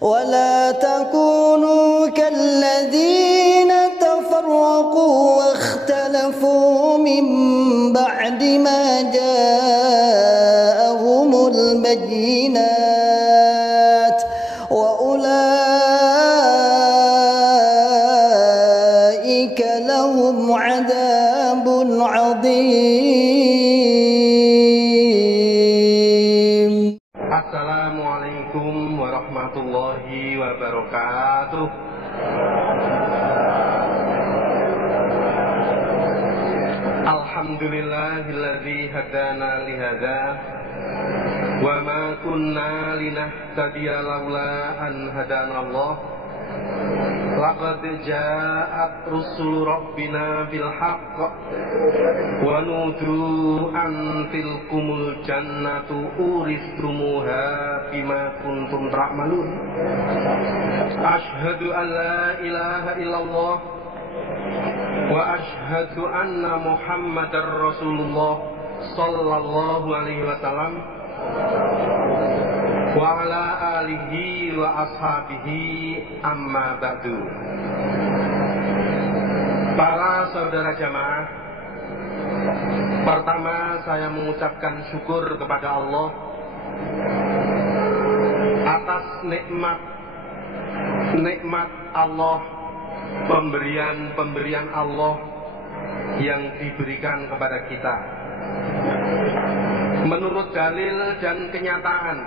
ولا تكونوا كالذين تفرقوا واختلفوا من بعد ما جاءهم البينات وأولئك لهم عذاب عظيم. Assalamualaikum warahmatullahi wabarakatuh. Alhamdulillahilladzi hadana lihada wa ma kunna linahtadiya laula an hadanallah. Laqad ja'at rusul rabbina bil haqq wa nudu an tilkumul jannatu uristumuha bima kuntum ta'malun. Ashhadu an la ilaha illallah wa ashhadu anna muhammadar rasulullah sallallahu alaihi wasallam wa ala alihi wa ashabihi amma ba'du. Para saudara jamaah, pertama saya mengucapkan syukur kepada Allah atas nikmat Allah, pemberian Allah yang diberikan kepada kita. Menurut dalil dan kenyataan,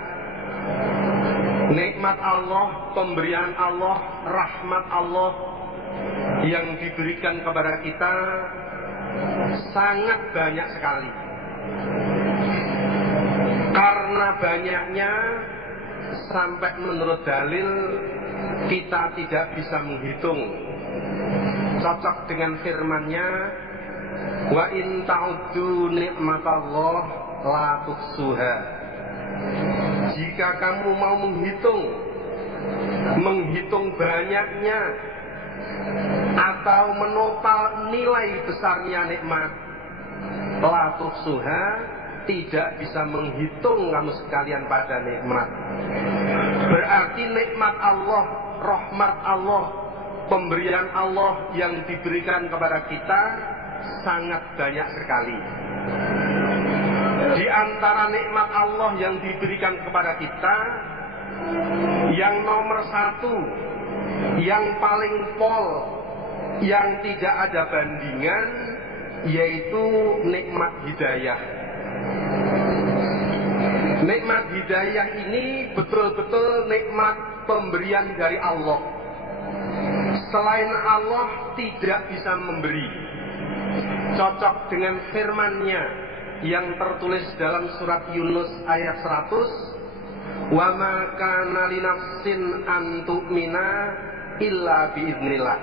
nikmat Allah, pemberian Allah, rahmat Allah yang diberikan kepada kita sangat banyak sekali. Karena banyaknya, sampai menurut dalil kita tidak bisa menghitung. Cocok dengan firman-Nya, wa in ta'uddu nikmatallah la tuhsuha. Jika kamu mau menghitung banyaknya atau menopal nilai besarnya nikmat, la tuhsuha, tidak bisa menghitung kamu sekalian pada nikmat. Berarti nikmat Allah, rahmat Allah, pemberian Allah yang diberikan kepada kita sangat banyak sekali. Di antara nikmat Allah yang diberikan kepada kita, yang nomor satu, yang paling pol, yang tidak ada bandingan, yaitu nikmat hidayah. Nikmat hidayah ini betul-betul nikmat pemberian dari Allah. Selain Allah tidak bisa memberi. Cocok dengan firman-Nya yang tertulis dalam surat Yunus ayat 100, wa ma kana linafsin an tu'mina illa biiznillah.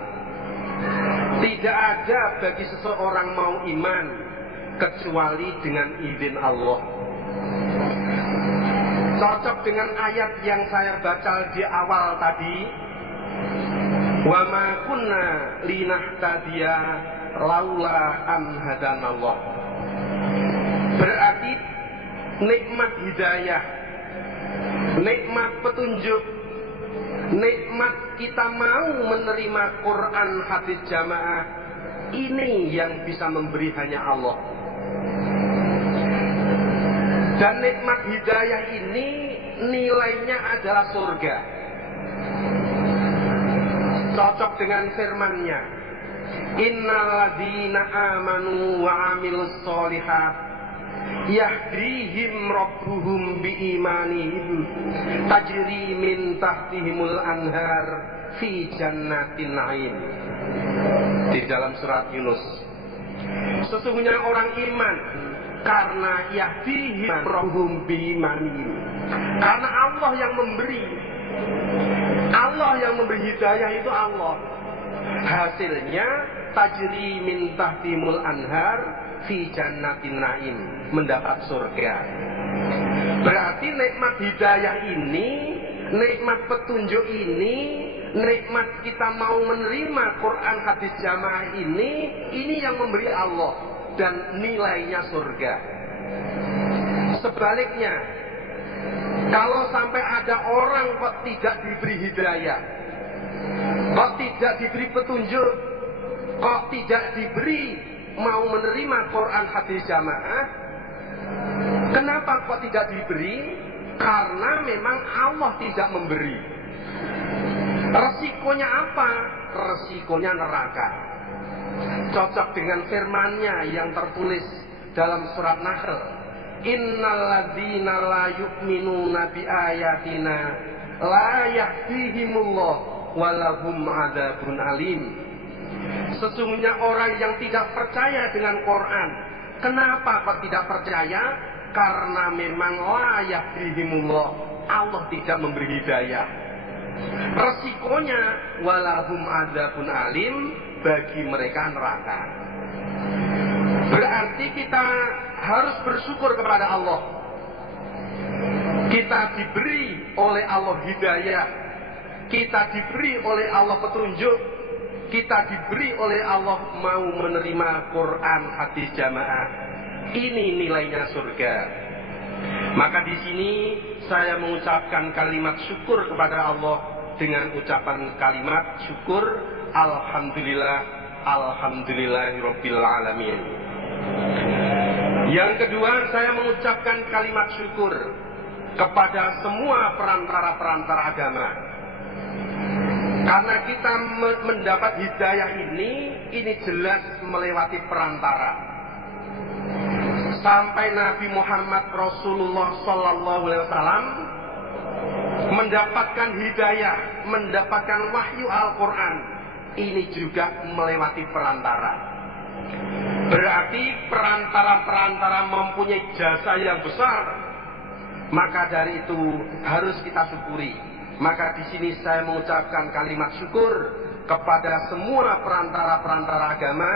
Tidak ada bagi seseorang mau iman kecuali dengan izin Allah. Cocok dengan ayat yang saya baca di awal tadi, wa ma kunna linahtadiya laula an hadanallah. Berarti nikmat hidayah, nikmat petunjuk, nikmat kita mau menerima Quran hadis jamaah, ini yang bisa memberi hanya Allah. Dan nikmat hidayah ini nilainya adalah surga. Cocok dengan firman-Nya, innal ladzina amanu wa amilus sholihat yahdihim rabbuhum biimanihim tajri min tahtihimul anhar fi jannatin na'im. Di dalam surat Yunus, sesungguhnya orang iman karena yahdihim rabbuhum biimanihim, karena Allah yang memberi. Allah yang memberi hidayah itu Allah. Hasilnya tajri min tahtihimul anhar fi jannatin na'im, mendapat surga. Berarti nikmat hidayah ini, nikmat petunjuk ini, nikmat kita mau menerima Quran hadis jamaah ini yang memberi Allah dan nilainya surga. Sebaliknya, Kalau sampai ada orang kok tidak diberi hidayah, kok tidak diberi petunjuk, kok tidak diberi mau menerima Quran hadis jamaah, kenapa kok tidak diberi? Karena memang Allah tidak memberi. Resikonya apa? Resikonya neraka. Cocok dengan firman-Nya yang tertulis dalam surat Nahl. Innalladzina la yu'minuna bi ayatina la yahdihimullah walahum adzabun alim. Sesungguhnya orang yang tidak percaya dengan Quran. Kenapa kok tidak percaya? Karena memang la yahdihimullah, Allah tidak memberi hidayah. Resikonya walahum adzabun alim, bagi mereka neraka. Berarti kita harus bersyukur kepada Allah. Kita diberi oleh Allah hidayah, kita diberi oleh Allah petunjuk, kita diberi oleh Allah mau menerima Quran hadis jamaah. Ini nilainya surga. Maka di sini saya mengucapkan kalimat syukur kepada Allah dengan ucapan kalimat syukur, alhamdulillah, alhamdulillahirabbil alamin. Yang kedua, saya mengucapkan kalimat syukur kepada semua perantara-perantara agama. Karena kita mendapat hidayah ini jelas melewati perantara. Sampai Nabi Muhammad Rasulullah Sallallahu Alaihi Wasallam mendapatkan hidayah, mendapatkan wahyu Al-Quran, ini juga melewati perantara. Berarti perantara-perantara mempunyai jasa yang besar. Maka dari itu harus kita syukuri. Maka di sini saya mengucapkan kalimat syukur kepada semua perantara-perantara agama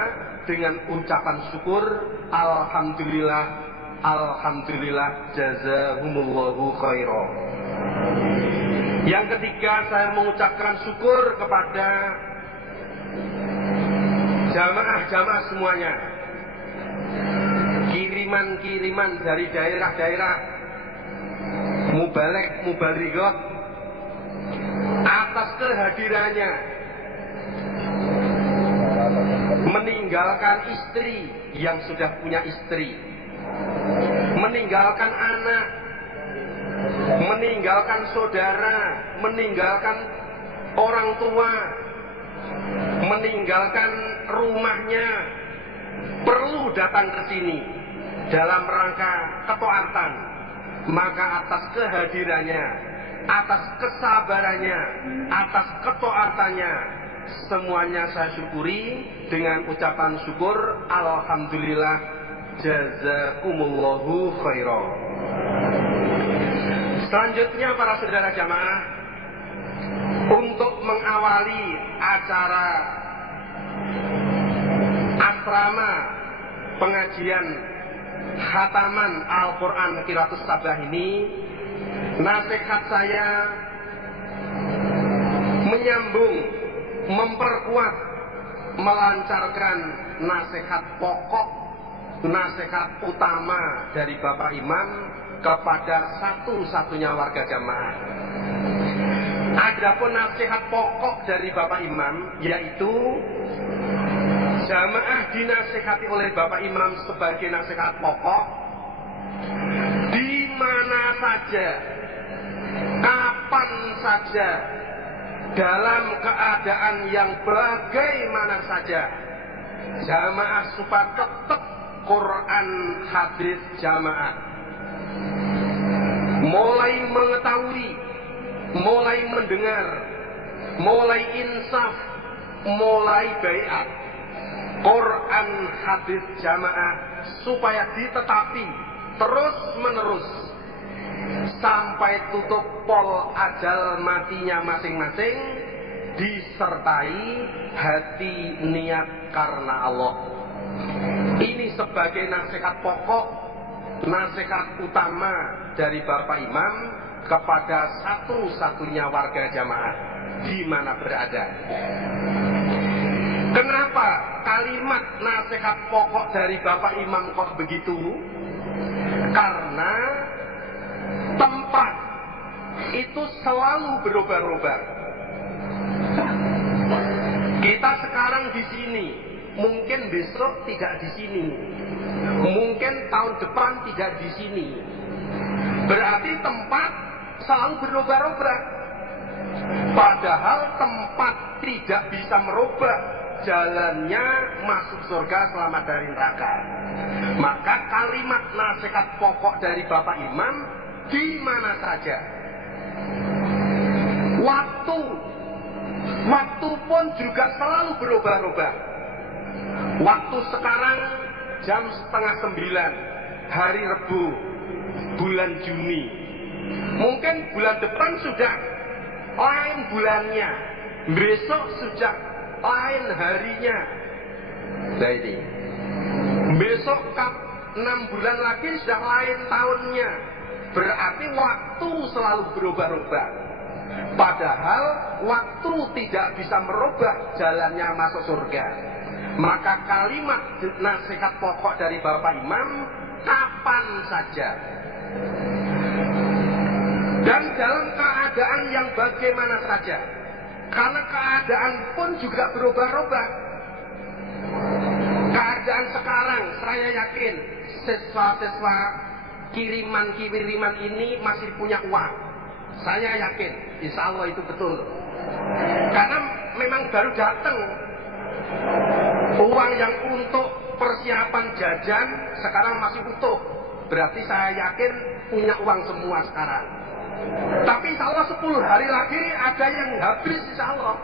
dengan ucapan syukur, alhamdulillah, alhamdulillah, jazahumullahu khairan. Yang ketiga, saya mengucapkan syukur kepada jamaah-jamaah semuanya. Kiriman-kiriman dari daerah-daerah, mubalighat atas kehadirannya, meninggalkan istri yang sudah punya istri, meninggalkan anak, meninggalkan saudara, meninggalkan orang tua, meninggalkan rumahnya, perlu datang ke sini dalam rangka ketaatan. Maka atas kehadirannya, atas kesabarannya, atas ketaatannya, semuanya saya syukuri dengan ucapan syukur, alhamdulillah, jazakumullahu khairan. Selanjutnya para saudara jamaah, untuk mengawali acara asrama pengajian khataman Al-Quran Qiraatus Sabah ini, nasihat saya menyambung, memperkuat, melancarkan nasihat pokok, nasihat utama dari Bapak Imam kepada satu-satunya warga jamaah. Adapun nasihat pokok dari Bapak Imam, yaitu jamaah dinasihati oleh Bapak Imam sebagai nasihat pokok, di mana saja, kapan saja, dalam keadaan yang bagaimana saja, jamaah supaya tetap Quran hadis jamaah. Mulai mengetahui, mulai mendengar, mulai insaf, mulai baiat, Quran hadis jamaah supaya ditetapi terus menerus sampai tutup pol ajal matinya masing-masing, disertai hati niat karena Allah. Ini sebagai nasihat pokok, nasihat utama dari Bapak Imam kepada satu-satunya warga jamaah di mana berada. Kenapa kalimat nasihat pokok dari Bapak Imam kok begitu? Karena tempat itu selalu berubah-ubah. Kita sekarang di sini, mungkin besok tidak di sini, mungkin tahun depan tidak di sini. Berarti tempat selalu berubah-ubah. Padahal tempat tidak bisa merubah jalannya masuk surga, selamat dari neraka. Maka kalimat nasihat pokok dari Bapak Imam, di mana saja waktu pun juga selalu berubah-ubah. Waktu sekarang jam 8:30 hari Rebu bulan Juni, mungkin bulan depan sudah lain bulannya, besok sudah lain harinya. Jadi besok 6 bulan lagi sudah lain tahunnya. Berarti waktu selalu berubah-ubah. Padahal waktu tidak bisa merubah jalannya masuk surga. Maka kalimat nasihat pokok dari Bapak Imam, kapan saja dan dalam keadaan yang bagaimana saja. Karena keadaan pun juga berubah-ubah. Keadaan sekarang, saya yakin siswa-siswa kiriman ini masih punya uang. Saya yakin, insya Allah itu betul. Karena memang baru datang uang yang untuk persiapan jajan sekarang masih utuh. Berarti saya yakin punya uang semua sekarang. Tapi insya Allah 10 hari lagi ada yang habis insya Allah.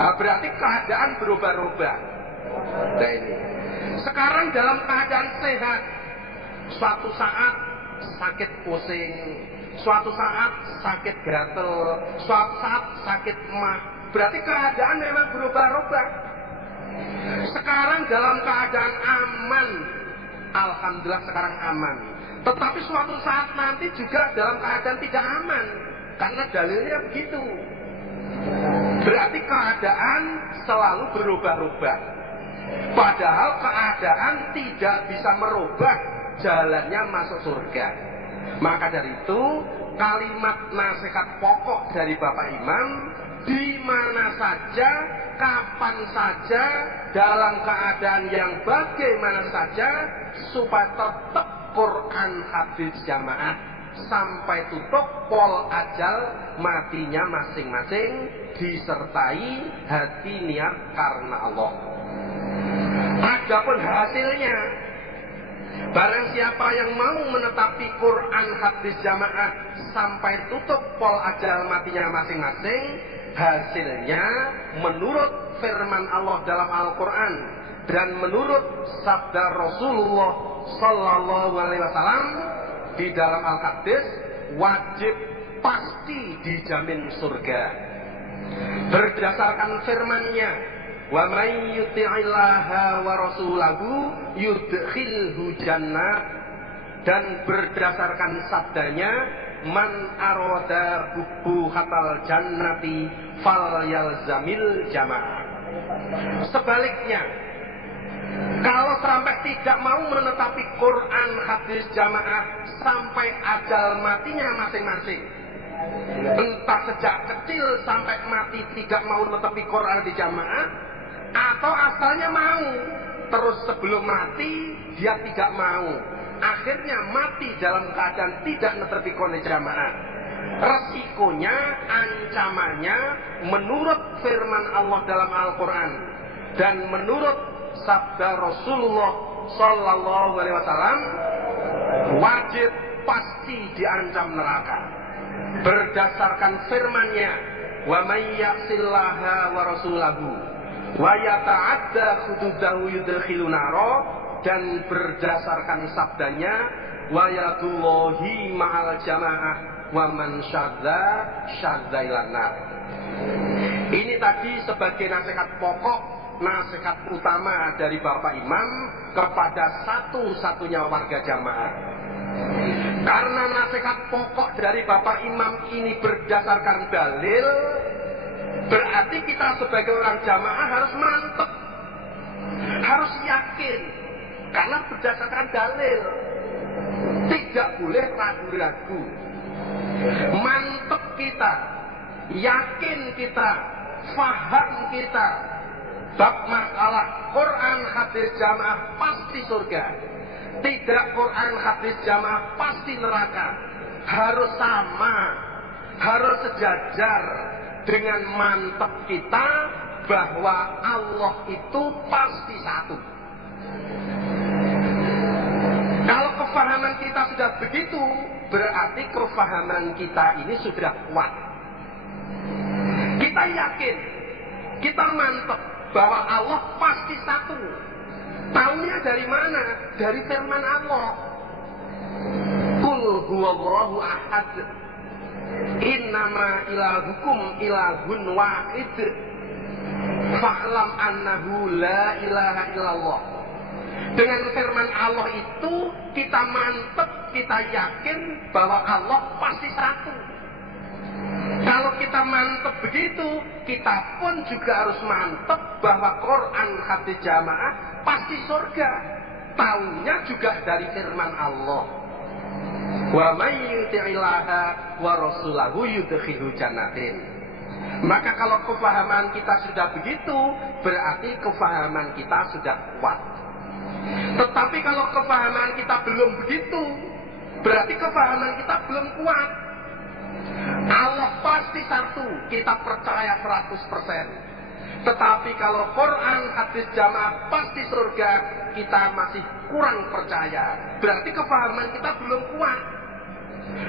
Nah, berarti keadaan berubah-ubah. Nah ini. Sekarang dalam keadaan sehat, suatu saat sakit pusing, suatu saat sakit gatel, suatu saat sakit emah. Berarti keadaan memang berubah-ubah. Sekarang dalam keadaan aman, alhamdulillah sekarang aman. Tetapi suatu saat nanti juga dalam keadaan tidak aman, karena dalilnya begitu. Berarti keadaan selalu berubah-ubah. Padahal keadaan tidak bisa merubah jalannya masuk surga. Maka dari itu kalimat nasihat pokok dari Bapak Imam, di mana saja, kapan saja, dalam keadaan yang bagaimana saja, supaya tetap Quran hadis jamaah sampai tutup pol ajal matinya masing-masing, disertai hati niat karena Allah. Adapun hasilnya, barang siapa yang mau menetapi Quran hadis jamaah sampai tutup pol ajal matinya masing-masing, hasilnya menurut firman Allah dalam Al-Quran dan menurut sabda Rasulullah Sallallahu Alaihi Wasallam di dalam Al-Hadis, wajib pasti dijamin surga. Berdasarkan firman-Nya, wa may yuti'illaha wa rasulahu yudkhilhu jannah, dan berdasarkan sabdanya, man arada hubbuhatal jannati fal yalzamil jamaah. Sebaliknya, kalau sampai tidak mau menetapi Quran hadis jamaah sampai ajal matinya masing-masing, entah sejak kecil sampai mati tidak mau menetapi Quran di jamaah, atau asalnya mau terus sebelum mati dia tidak mau, akhirnya mati dalam keadaan tidak menepi Quran jamaah, resikonya, ancamannya menurut firman Allah dalam Al-Quran dan menurut sabda Rasulullah Sallallahu Alaihi Wasallam, wajib pasti diancam neraka. Berdasarkan firman-Nya, wa may ya'sillaha wa rasulahu wa yata'adda hududahu yudkhilun naro, dan berdasarkan sabdanya, wa yadullahi ma'al jamaah wa man syadza syadza ilan nar. Ini tadi sebagai nasihat pokok, nasihat utama dari Bapak Imam kepada satu-satunya warga jamaah. Karena nasihat pokok dari Bapak Imam ini berdasarkan dalil, berarti kita sebagai orang jamaah harus mantap, harus yakin, karena berdasarkan dalil, tidak boleh ragu-ragu. mantep kita, yakin kita, faham kita bab masalah Quran hadis jamaah pasti surga, tidak Quran hadis jamaah pasti neraka, harus sama, harus sejajar dengan mantep kita bahwa Allah itu pasti satu. Kalau kefahaman kita sudah begitu, berarti kefahaman kita ini sudah kuat. Kita yakin, kita mantap bahwa Allah pasti satu. Taunya dari mana? Dari firman Allah. Qul huwallahu ahad. Innama ilahukum ilahun wahid. Fa'lam annahu la ilaha illallah. Dengan firman Allah itu kita mantap, kita yakin bahwa Allah pasti satu. Kalau kita mantap begitu, kita pun juga harus mantap bahwa Quran hadis jamaah pasti surga. Taunya juga dari firman Allah. Wa may yuti'illaha wa rasulahu yudkhilhu jannatin. Maka kalau kefahaman kita sudah begitu, berarti kefahaman kita sudah kuat. Tetapi kalau kefahaman kita belum begitu, berarti kefahaman kita belum kuat. Allah pasti satu, kita percaya 100%. Tetapi kalau Quran hadis jamaah pasti surga, kita masih kurang percaya. Berarti kefahaman kita belum kuat.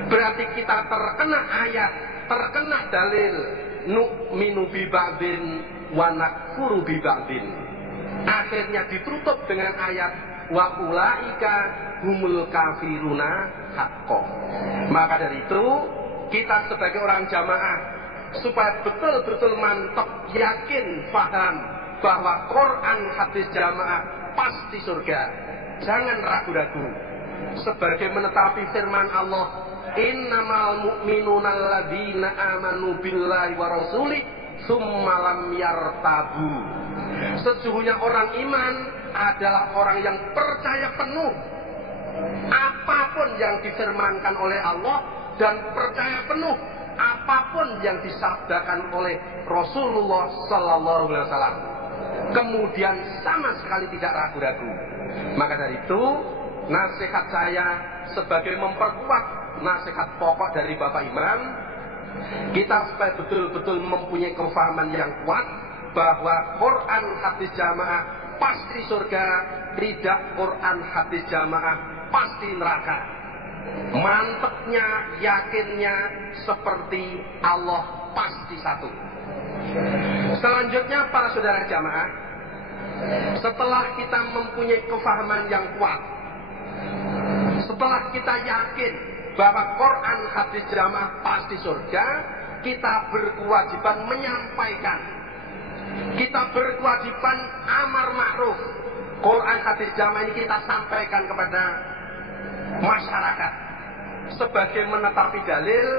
Berarti kita terkena ayat, terkena dalil, nu'minu bi ba'din wa nakfuru bi ba'din. Akhirnya ditutup dengan ayat wa ulaika humul kafiruna haqqo. Maka dari itu kita sebagai orang jamaah supaya betul-betul mantap, yakin, paham bahwa Quran hadis jamaah pasti surga. Jangan ragu-ragu. Sebagai menetapi firman Allah, innamal mu'minuna alladzina amanu billahi wa rasulih tsumma lam yartabu. Sesungguhnya orang iman adalah orang yang percaya penuh apapun yang difirmankan oleh Allah dan percaya penuh apapun yang disabdakan oleh Rasulullah Sallallahu Alaihi Wasallam. Kemudian sama sekali tidak ragu-ragu. Maka dari itu nasihat saya sebagai memperkuat nasihat pokok dari Bapak Imam, kita supaya betul-betul mempunyai kefahaman yang kuat bahwa Quran hadis jamaah pasti surga, tidak Quran hadis jamaah pasti neraka. Mantapnya, yakinnya seperti Allah pasti satu. Selanjutnya para saudara jamaah, setelah kita mempunyai kefahaman yang kuat, setelah kita yakin bahwa Quran hadis jamaah pasti surga, kita berkewajiban menyampaikan. Kita berkewajiban amar ma'ruf. Quran hadis jamaah ini kita sampaikan kepada masyarakat sebagai menetapi dalil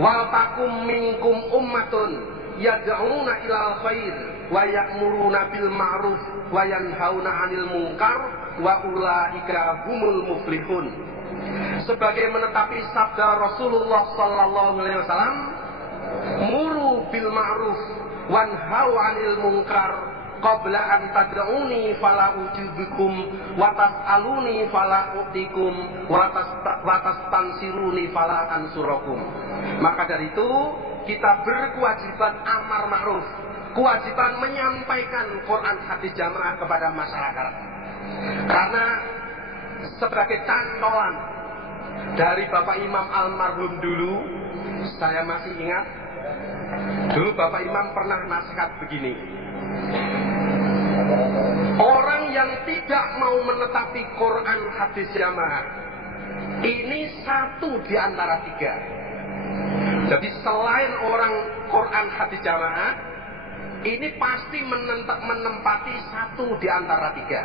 wal takum minkum ummatun yad'una ilal khair wa ya'muruna bil ma'ruf wa yanhauna 'anil munkar wa ulaika humul muflihun. Sebagai menetapi sabda Rasulullah sallallahu alaihi wasallam, muru bil ma'ruf wanhau 'anil munkar qabla an tad'uni fala ujibukum wa tas'aluni fala utikum wa tastansiruni fala ansurakum. Maka dari itu kita berkewajiban amar ma'ruf, kewajiban menyampaikan Quran hadis jamaah kepada masyarakat. Karena sebagai cantolan dari Bapak Imam almarhum dulu, saya masih ingat dulu Bapak Imam pernah nasihat begini. Orang yang tidak mau menetapi Quran hadis jamaah ini satu di antara tiga. Jadi selain orang Quran hadis jamaah ini pasti menempati satu di antara tiga.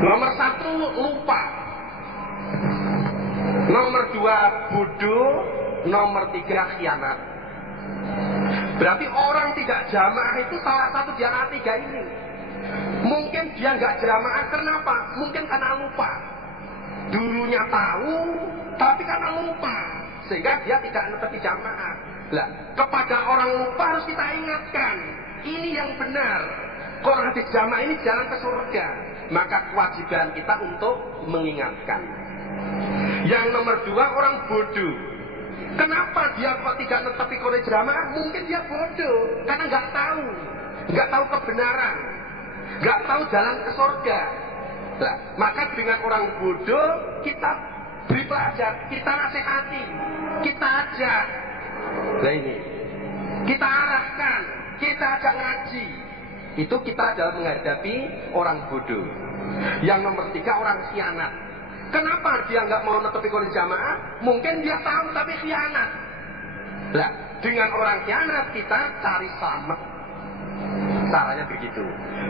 Nomor satu lupa, nomor dua bodoh, nomor tiga khianat. Berarti orang tidak jamaah itu salah satu di antara tiga ini. Mungkin dia nggak jamaah kenapa? Mungkin karena lupa. Dulunya tahu, tapi karena lupa. sehingga dia tidak netepi jamaah. Lah, kepada orang lupa harus kita ingatkan, ini yang benar. Quran hadis jamaah ini jalan ke surga. Maka kewajiban kita untuk mengingatkan. Yang nomor dua, orang bodoh. Kenapa dia kok tidak netepi Quran jamaah? Mungkin dia bodoh karena nggak tahu kebenaran, nggak tahu jalan ke surga. Nah, maka dengan orang bodoh kita beri pelajar, kita nasihati, kita ajak. Nah ini, kita arahkan, kita ajak ngaji. Itu kita dalam menghadapi orang bodoh. Yang nomor tiga, orang khianat. Kenapa dia nggak mau netepi Quran jamaah? Mungkin dia tahu tapi khianat. Nah, dengan orang khianat kita cari selamat. Caranya begitu.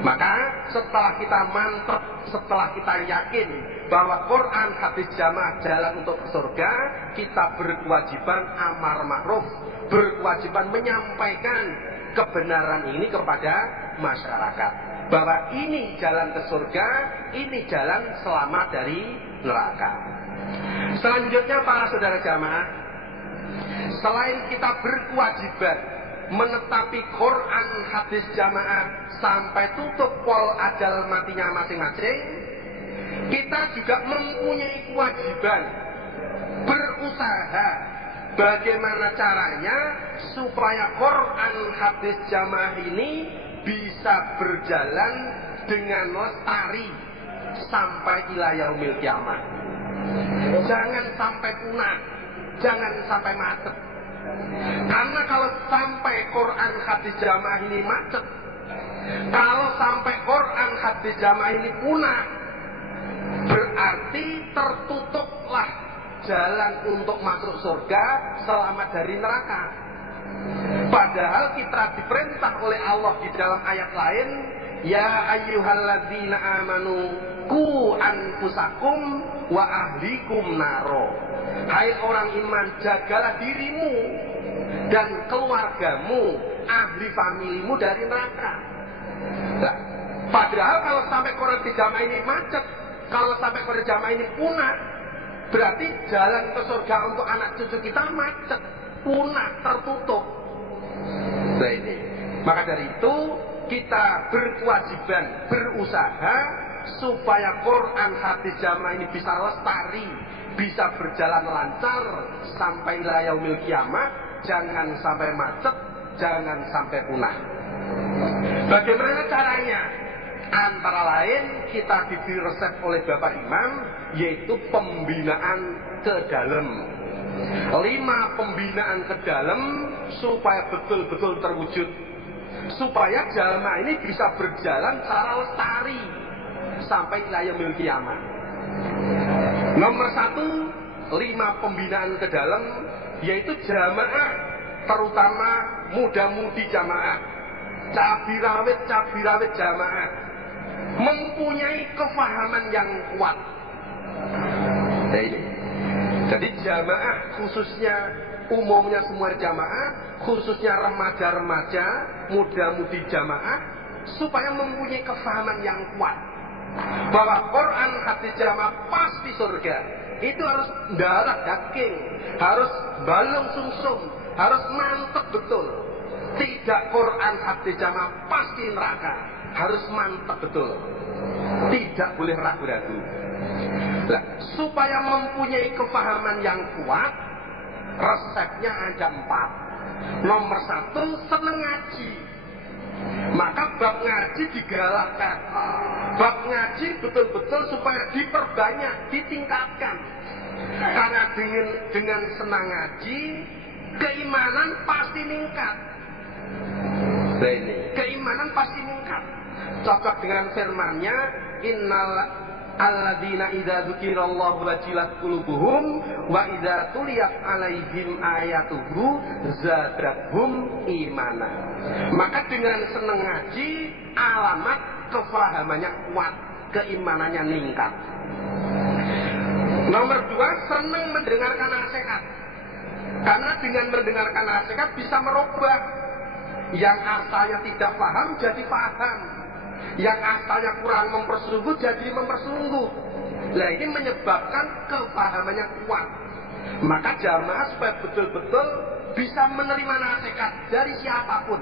Maka setelah kita mantap, setelah kita yakin bahwa Quran hadis jamaah jalan untuk ke surga, kita berkewajiban amar ma'ruf, berkewajiban menyampaikan kebenaran ini kepada masyarakat, bahwa ini jalan ke surga, ini jalan selamat dari neraka. Selanjutnya para saudara jamaah, selain kita berkewajiban menetapi Quran hadis jamaah sampai tutup pol ajal matinya masing-masing, kita juga mempunyai kewajiban berusaha bagaimana caranya supaya Quran hadis jamaah ini bisa berjalan dengan lestari sampai ila yaumil kiamat. Jangan sampai punah, jangan sampai macet. Karena kalau sampai Quran hadis jamaah ini macet, kalau sampai Quran hadis jamaah ini punah, berarti tertutuplah jalan untuk masuk surga, selamat dari neraka. Padahal kita diperintah oleh Allah di dalam ayat lain, ya ayyuhalladzina amanu qu anfusakum wa ahlikum naro. Hai orang iman, jagalah dirimu dan keluargamu, ahli familimu dari neraka. Nah, padahal kalau sampai Quran jamaah ini macet, kalau sampai Quran jamaah ini punah, berarti jalan ke surga untuk anak cucu kita macet, punah, tertutup. Nah ini, maka dari itu kita berkewajiban berusaha supaya Quran hadis jamaah ini bisa lestari, bisa berjalan lancar sampai ila yaumil kiamat, jangan sampai macet, jangan sampai punah. Bagaimana caranya? Antara lain kita diberi resep oleh Bapak Imam, yaitu pembinaan ke dalam. 5 pembinaan ke dalam supaya betul-betul terwujud, supaya jamaah ini bisa berjalan secara lestari sampai ila yaumil kiamat. Nomor 1, 5 pembinaan ke dalam, yaitu jamaah, terutama muda-mudi jamaah, cabirawit jamaah, mempunyai kefahaman yang kuat. Jadi jamaah khususnya, umumnya semua jamaah, khususnya remaja-remaja, muda-mudi jamaah, supaya mempunyai kefahaman yang kuat bahwa Quran hadis jamaah pasti surga. Itu harus darah daging, harus balung sumsum, harus mantap betul. Tidak Quran hadis jamaah pasti neraka, harus mantap betul, tidak boleh ragu-ragu. Nah, supaya mempunyai kefahaman yang kuat, resepnya ada 4. Nomor 1, senang ngaji. Maka bab ngaji digalakkan, bab ngaji betul-betul supaya diperbanyak, ditingkatkan. Karena dengan senang ngaji, keimanan pasti meningkat. Keimanan pasti meningkat. Cocok dengan firman-Nya, innal alladzina idza dzukirallahu wajilat qulubuhum wa idza tuliyat alaihim ayatuhu zadathum imana. Maka dengan senang ngaji, alamat kefahamannya kuat, keimanannya meningkat. Nomor 2, senang mendengarkan nasihat. Karena dengan mendengarkan nasihat bisa merubah yang asalnya tidak paham jadi paham, yang asalnya kurang mempersungguh jadi mempersungguh. Nah ini menyebabkan kepahamannya kuat. Maka jamaah supaya betul-betul bisa menerima nasihat dari siapapun.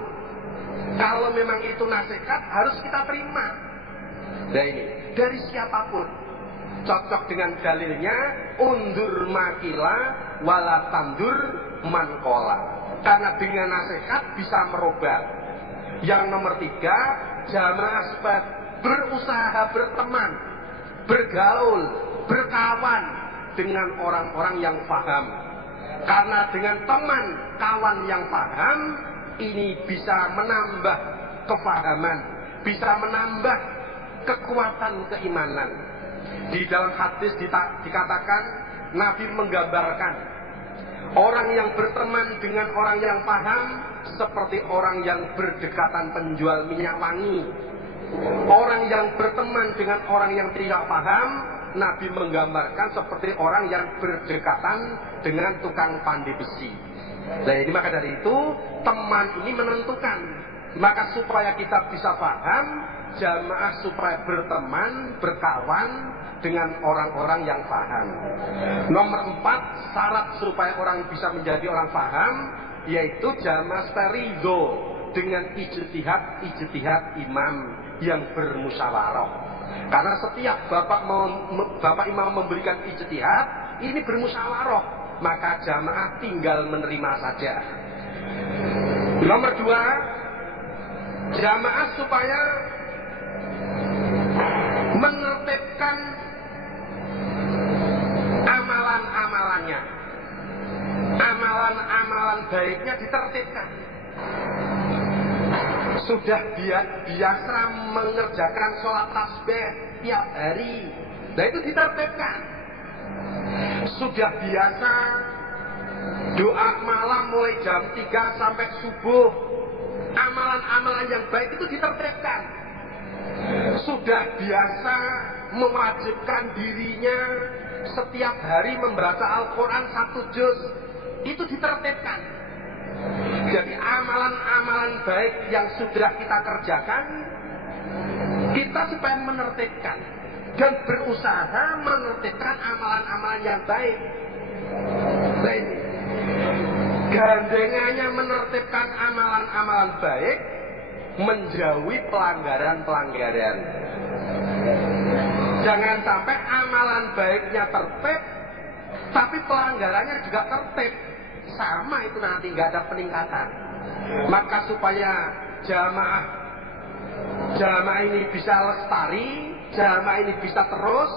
Kalau memang itu nasihat harus kita terima. Nah ini dari siapapun. Cocok dengan dalilnya undur makila wala tandur mankola. Karena dengan nasihat bisa merubah. Yang nomor 3, jamaah supaya berusaha berteman, bergaul, berkawan dengan orang-orang yang paham. Karena dengan teman, kawan yang paham, ini bisa menambah kefahaman, bisa menambah kekuatan keimanan. Di dalam hadis dikatakan, Nabi menggambarkan orang yang berteman dengan orang yang paham seperti orang yang berdekatan penjual minyak wangi. Orang yang berteman dengan orang yang tidak paham, Nabi menggambarkan seperti orang yang berdekatan dengan tukang pandai besi. Nah ini maka dari itu teman ini menentukan. Maka supaya kita bisa paham, jamaah supaya berteman, berkawan dengan orang-orang yang paham. Nomor 4, syarat supaya orang bisa menjadi orang paham, yaitu jamaah supaya ridho dengan ijtihad imam yang bermusyawarah. Karena setiap bapak imam memberikan ijtihad, ini bermusyawarah, maka jamaah tinggal menerima saja. Nomor 2, jamaah supaya menertibkan amalan-amalannya. Amalan-amalan baiknya ditertibkan. Sudah biasa mengerjakan sholat tasbih tiap hari, nah itu ditertibkan. Sudah biasa doa malam mulai jam 3 sampai subuh, amalan-amalan yang baik itu ditertibkan. Sudah biasa mewajibkan dirinya setiap hari membaca Al-Quran 1 juz, itu ditertibkan. Jadi amalan-amalan baik yang sudah kita kerjakan, kita supaya menertibkan dan berusaha menertibkan amalan-amalan yang baik. Baik. Gandengannya menertibkan amalan-amalan baik, menjauhi pelanggaran-pelanggaran. Jangan sampai amalan baiknya tertib, tapi pelanggarannya juga tertib. Sama itu nanti nggak ada peningkatan. Maka supaya jamaah ini bisa lestari, jamaah ini bisa terus,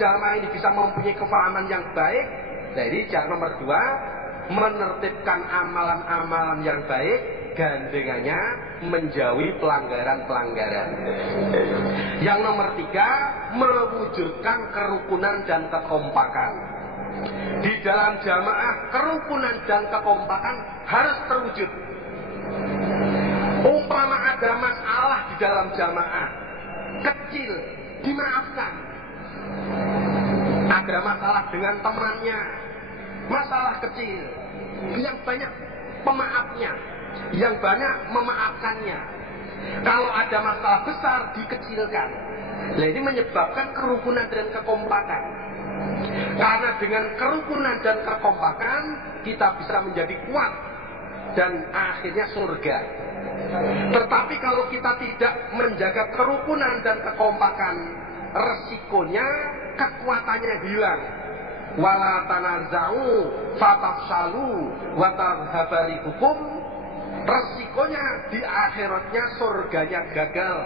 jamaah ini bisa mempunyai kefahaman yang baik. Jadi nomor 2, menertibkan amalan-amalan yang baik, gandengannya menjauhi pelanggaran-pelanggaran. Yang nomor 3, mewujudkan kerukunan dan kekompakan. Di dalam jamaah, kerukunan dan kekompakan harus terwujud. Umpama ada masalah di dalam jamaah kecil, dimaafkan. Ada masalah dengan temannya, masalah kecil, yang banyak pemaafnya, yang banyak memaafkannya. Kalau ada masalah besar, dikecilkan. Nah, ini menyebabkan kerukunan dan kekompakan. Karena dengan kerukunan dan kekompakan kita bisa menjadi kuat dan akhirnya surga. Tetapi kalau kita tidak menjaga kerukunan dan kekompakan, resikonya kekuatannya hilang. Wala tanaza'u fatafsalu wa tadhhabu rihukum. Resikonya di akhiratnya surganya gagal.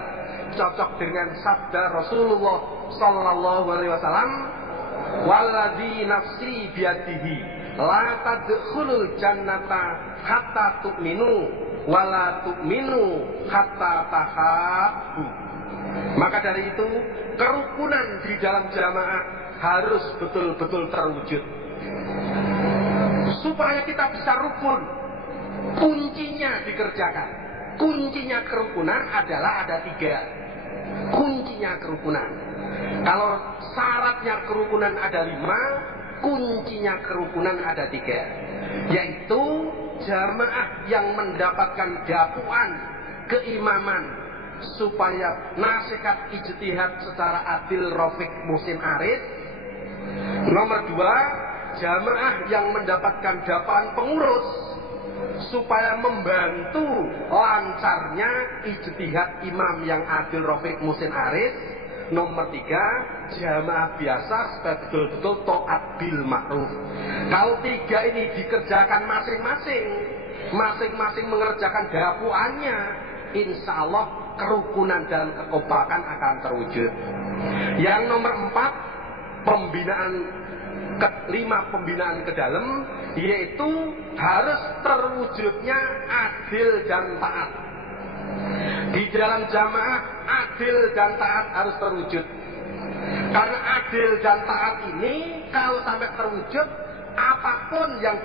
Cocok dengan sabda Rasulullah sallallahu alaihi wasallam, walladzi nafsi biyadihi la tadkhulul jannata hatta tu'minu wala tu'minu hatta tahabbu. Maka dari itu kerukunan di dalam jamaah harus betul-betul terwujud. Supaya kita bisa rukun, kuncinya dikerjakan. Kuncinya kerukunan adalah ada 3. Kuncinya kerukunan. Kalau syaratnya kerukunan ada 5, kuncinya kerukunan ada 3. Yaitu jamaah yang mendapatkan dakwaan keimaman supaya nasihat ijtihad secara adil rafiq muhsin arif. Nomor 2, jamaah yang mendapatkan dapaan pengurus supaya membantu lancarnya ijtihad imam yang adil Rafiq Muhsin Aris. Nomor 3, jamaah biasa supaya betul-betul taat bil ma'ruf. Kalau 3 ini dikerjakan masing-masing mengerjakan dakwaannya, insya Allah kerukunan dan kekompakan akan terwujud. Yang nomor 4, pembinaan ke dalam, yaitu harus terwujudnya adil dan taat. Di dalam jamaah adil dan taat harus terwujud. Karena adil dan taat ini kalau sampai terwujud, apapun yang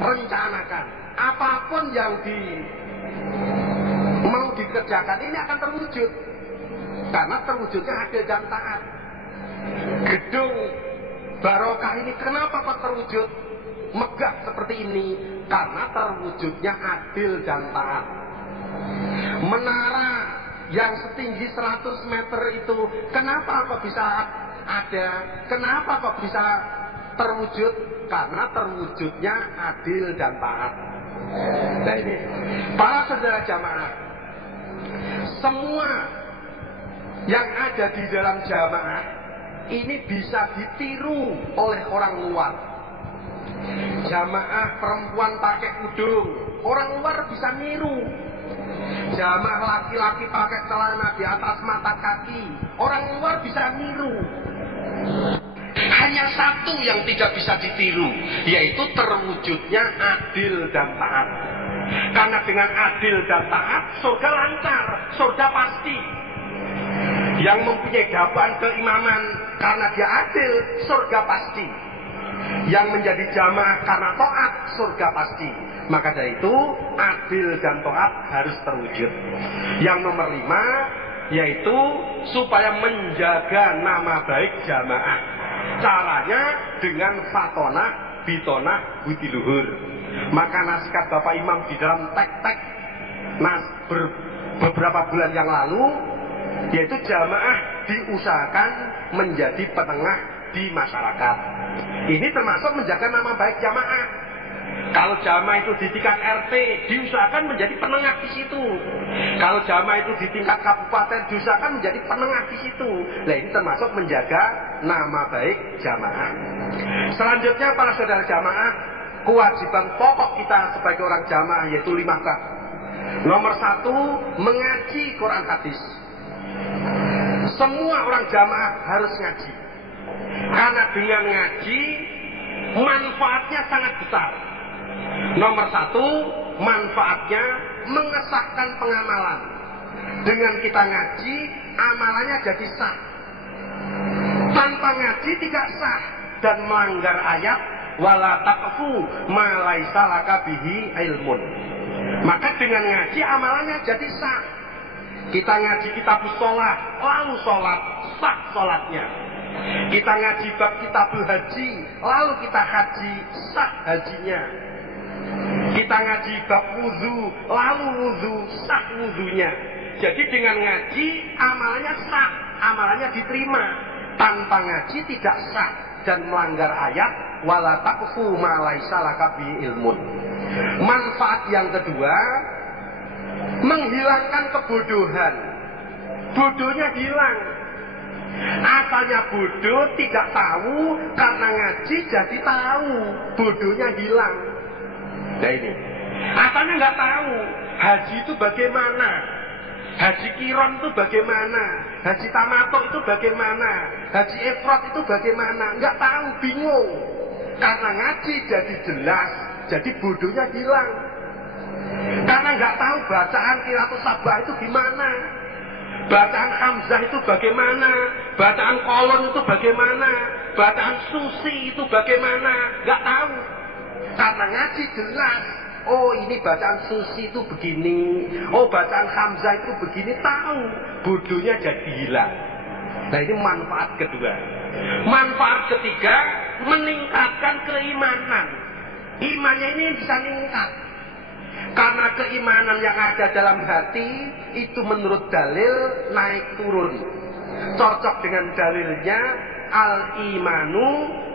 direncanakan, apapun yang mau dikerjakan ini akan terwujud. Karena terwujudnya adil dan taat. Gedung Barokah ini kenapa kok terwujud megah seperti ini? Karena terwujudnya adil dan taat. Menara yang setinggi 100 meter itu kenapa kok bisa ada? Kenapa kok bisa terwujud? Karena terwujudnya adil dan taat. Nah ini, para saudara jamaah, semua yang ada di dalam jamaah ini bisa ditiru oleh orang luar. Jamaah perempuan pakai udung, orang luar bisa niru. Jamaah laki-laki pakai celana di atas mata kaki, orang luar bisa niru. Hanya satu yang tidak bisa ditiru, yaitu terwujudnya adil dan taat. Karena dengan adil dan taat, surga lancar, surga pasti. Yang mempunyai dapaan keimaman karena dia adil, surga pasti. Yang menjadi jamaah karena taat, surga pasti. Maka dari itu, adil dan taat harus terwujud. Yang nomor 5, yaitu supaya menjaga nama baik jamaah. Caranya dengan fatonah, bitonah, butiluhur. Maka nasihat Bapak Imam di dalam tek-tek beberapa bulan yang lalu, yaitu jamaah diusahakan menjadi penengah di masyarakat. Ini termasuk menjaga nama baik jamaah. Kalau jamaah itu di tingkat RT, diusahakan menjadi penengah di situ. Kalau jamaah itu di tingkat kabupaten, diusahakan menjadi penengah di situ. Nah, ini termasuk menjaga nama baik jamaah. Selanjutnya, para saudara jamaah, kewajiban pokok kita sebagai orang jamaah yaitu 5 bab. Nomor 1, mengaji Quran hadis. Semua orang jamaah harus ngaji. Karena dengan ngaji, manfaatnya sangat besar. Nomor 1, manfaatnya mengesahkan pengamalan. Dengan kita ngaji, amalannya jadi sah. Tanpa ngaji tidak sah dan melanggar ayat wala taqfu ma laisa laka bihi ilmun. Maka dengan ngaji amalannya jadi sah. Kita ngaji kitab sholat, lalu sholat, sah sholatnya. Kita ngaji bab kitabul haji, lalu kita haji, sah hajinya. Kita ngaji bab wudu, lalu wudu, sah wudunya. Jadi dengan ngaji amalannya sah, amalannya diterima. Tanpa ngaji tidak sah dan melanggar ayat wala taqfu ma laisa laka bihi ilmun. Manfaat yang kedua, menghilangkan kebodohan. Bodohnya hilang. Asalnya bodoh tidak tahu, karena ngaji jadi tahu. Bodohnya hilang. Nah ini, asalnya nggak tahu haji itu bagaimana, haji kiron itu bagaimana, haji tamato itu bagaimana, haji ifrat itu bagaimana, nggak tahu, bingung. Karena ngaji jadi jelas, jadi bodohnya hilang. Karena nggak tahu bacaan qiraatus sabah itu gimana, bacaan hamzah itu bagaimana, bacaan kolon itu bagaimana, bacaan susi itu bagaimana, nggak tahu. Karena ngaji jelas, oh ini bacaan susi itu begini, oh bacaan hamzah itu begini, tahu. Bodohnya jadi hilang. Nah ini manfaat kedua. Manfaat ketiga, meningkatkan keimanan. Imannya ini bisa meningkat. Karena keimanan yang ada dalam hati itu menurut dalil naik turun. Cocok dengan dalilnya al-imanu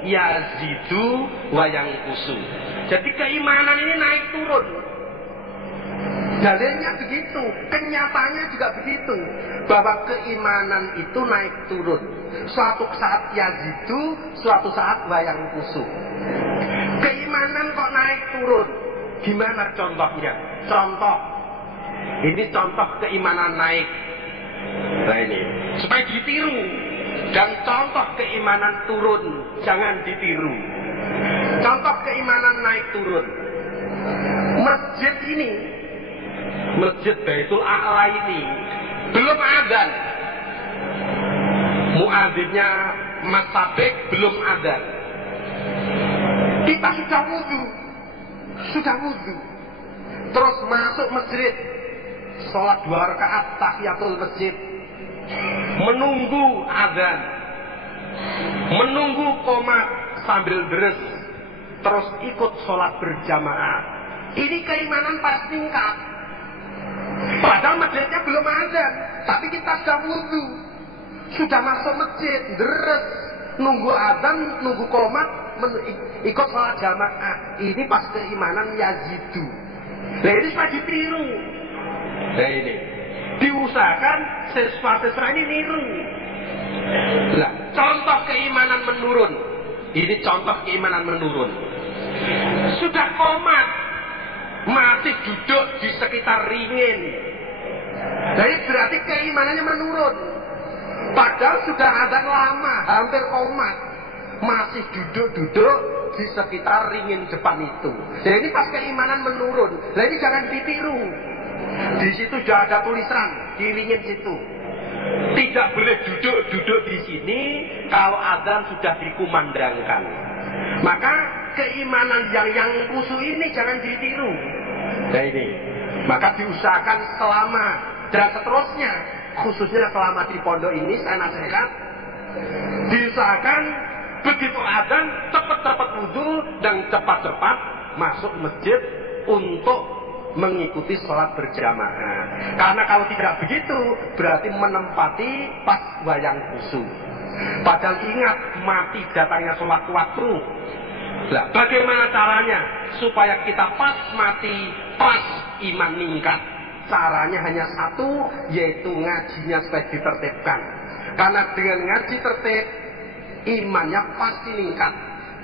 yazidu wa yanqusu. Jadi keimanan ini naik turun. Dalilnya begitu, kenyataannya juga begitu, bahwa keimanan itu naik turun. Suatu saat yazidu, suatu saat wa yanqusu. Keimanan kok naik turun? Gimana contohnya? Contoh. Ini contoh keimanan naik. Nah ini, supaya ditiru. Dan contoh keimanan turun, jangan ditiru. Contoh keimanan naik turun. Masjid ini, Masjid Baitul A'la ini belum adzan. Muadzinnya Mas Sabik belum adzan. Kita sudah wudhu. Terus masuk masjid, sholat 2 rakaat tahiyatul masjid, menunggu adzan, menunggu qomat sambil deres, terus ikut sholat berjamaah. Ini keimanan pas tingkat. Padahal masjidnya belum adzan, tapi kita sudah wudhu, sudah masuk masjid, deres, nunggu adzan, nunggu qomat, ikut sholat jamaah. Ini pas keimanan yazidu. Nah ini supaya ditiru. Nah ini diusahakan siswa-siswa ini niru. Nah, contoh keimanan menurun. Ini contoh keimanan menurun. Sudah qomat, masih duduk di sekitar ringin. Jadi berarti keimanannya menurun. Padahal sudah ada lama, hampir qomat, masih duduk-duduk di sekitar ringin depan itu. Jadi ini pas keimanan menurun. Nah ini jangan ditiru. Di situ sudah ada tulisan di ringin situ. Tidak boleh duduk di sini kalau adzan sudah dikumandangkan. Maka keimanan yang khusyuk ini jangan ditiru. Nah ini, maka diusahakan selama dan seterusnya, khususnya selama di pondok ini saya nasihat, diusahakan begitu adzan cepat-cepat wudhu dan cepat-cepat masuk masjid untuk mengikuti sholat berjamaah. Karena kalau tidak begitu berarti menempati pas wayang khusyuk. Padahal ingat, mati datangnya sholat waktu. Nah, bagaimana caranya supaya kita pas mati, pas iman meningkat? Caranya hanya satu, yaitu ngajinya supaya ditertibkan. Karena dengan ngaji tertib, imannya pasti meningkat,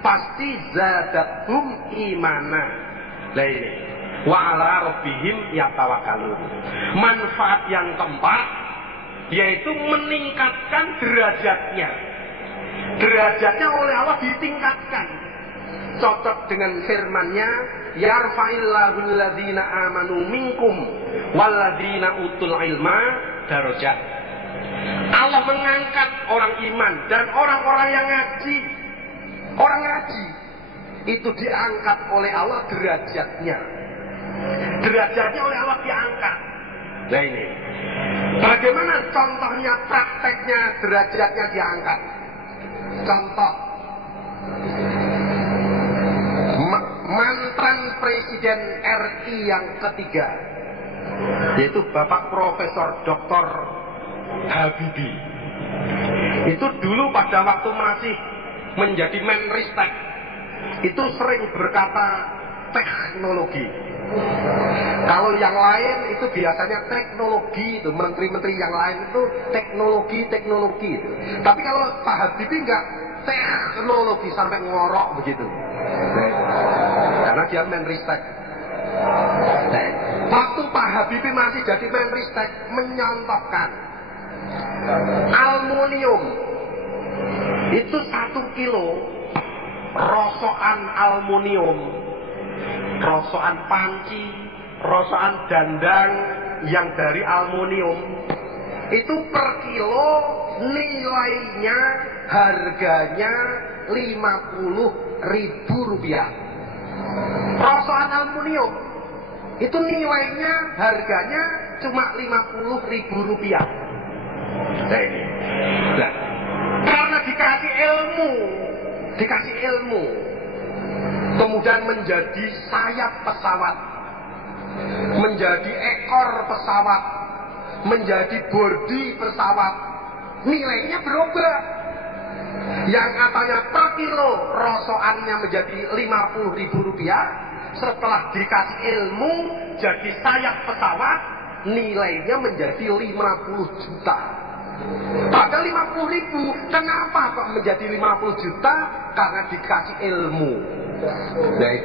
pasti zadathum imana. Nah ini, wa ala rabbihim yatawakkalun. Manfaat yang keempat yaitu meningkatkan derajatnya. Derajatnya oleh Allah ditingkatkan. Cocok dengan firman-Nya, yarfa'illahu alladzina amanu minkum walladzina utul ilma darajat. Allah mengangkat orang iman dan orang-orang yang ngaji. Orang ngaji itu diangkat oleh Allah derajatnya. Derajatnya oleh Allah diangkat. Nah ini, bagaimana contohnya, prakteknya derajatnya diangkat? Contoh, mantan Presiden RI yang ketiga, yaitu Bapak Profesor Dr. Habibie. Itu dulu pada waktu masih menjadi Menristek, itu sering berkata teknologi. Kalau yang lain itu biasanya teknologi, itu menteri-menteri yang lain itu teknologi itu. Tapi kalau Pak Habibie enggak teknologi sampai ngorok begitu. Karena dia Menristek. Waktu Pak Habibie masih jadi Menristek, menyontohkan aluminium itu 1 kilo rosokan aluminium, rosokan panci, rosokan dandang yang dari aluminium itu per kilo nilainya, harganya 50.000 rupiah. Rosokan aluminium itu nilainya, harganya cuma 50.000 rupiah. Nah ini, nah, karena dikasih ilmu, kemudian menjadi sayap pesawat, menjadi ekor pesawat, menjadi bodi pesawat, nilainya berubah. Yang katanya per kilo rosoannya menjadi Rp50.000, setelah dikasih ilmu jadi sayap pesawat, nilainya menjadi 50 juta. Padahal 50.000, kenapa kok menjadi 50 juta? Karena dikasih ilmu. Baik.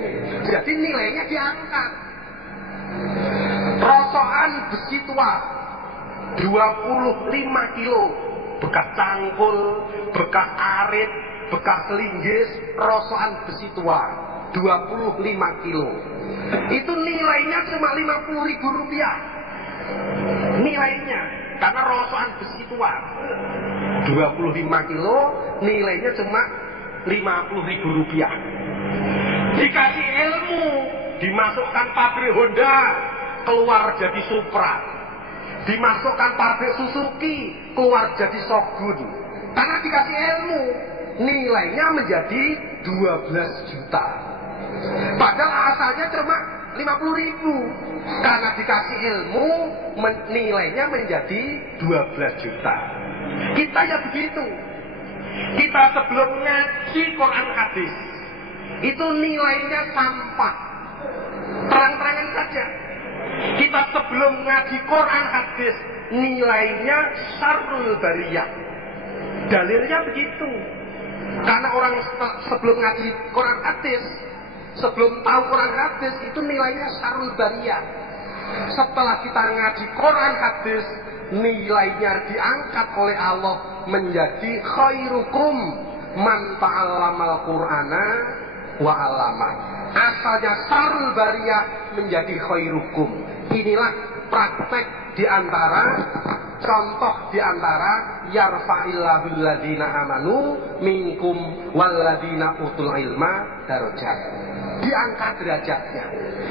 Jadi nilainya diangkat. Rosokan besi tua 25 kilo, bekas cangkul, bekas arit, bekas linggis, rosokan besi tua 25 kilo. Itu nilainya cuma Rp50.000. Nilainya, karena rosokan besi tua 25 kilo, nilainya cuma Rp50.000. Dikasih ilmu, dimasukkan pabrik Honda, keluar jadi Supra. Dimasukkan pabrik Suzuki, keluar jadi Shogun. Karena dikasih ilmu, nilainya menjadi 12 juta. Padahal asalnya cuma 50.000. Karena dikasih ilmu, nilainya menjadi 12 juta. Kita ya begitu. Kita sebelum ngaji Quran hadis, itu nilainya sampah. Terang-terangan saja. Kita sebelum ngaji Quran hadis, nilainya syarrul bariyah. Dalilnya begitu. Karena orang sebelum ngaji Quran hadis, sebelum tahu Quran hadis, itu nilainya syarrul bariyah. Setelah kita ngaji Quran hadis, nilainya diangkat oleh Allah menjadi khairukum man ta'allamal Qur'ana wa 'allama. Asalnya syarrul bariyah menjadi khairukum. Inilah praktek diantara, contoh diantara yarfa'illahu alladhina amanu minkum walladhina utul ilma darajat. Diangkat derajatnya.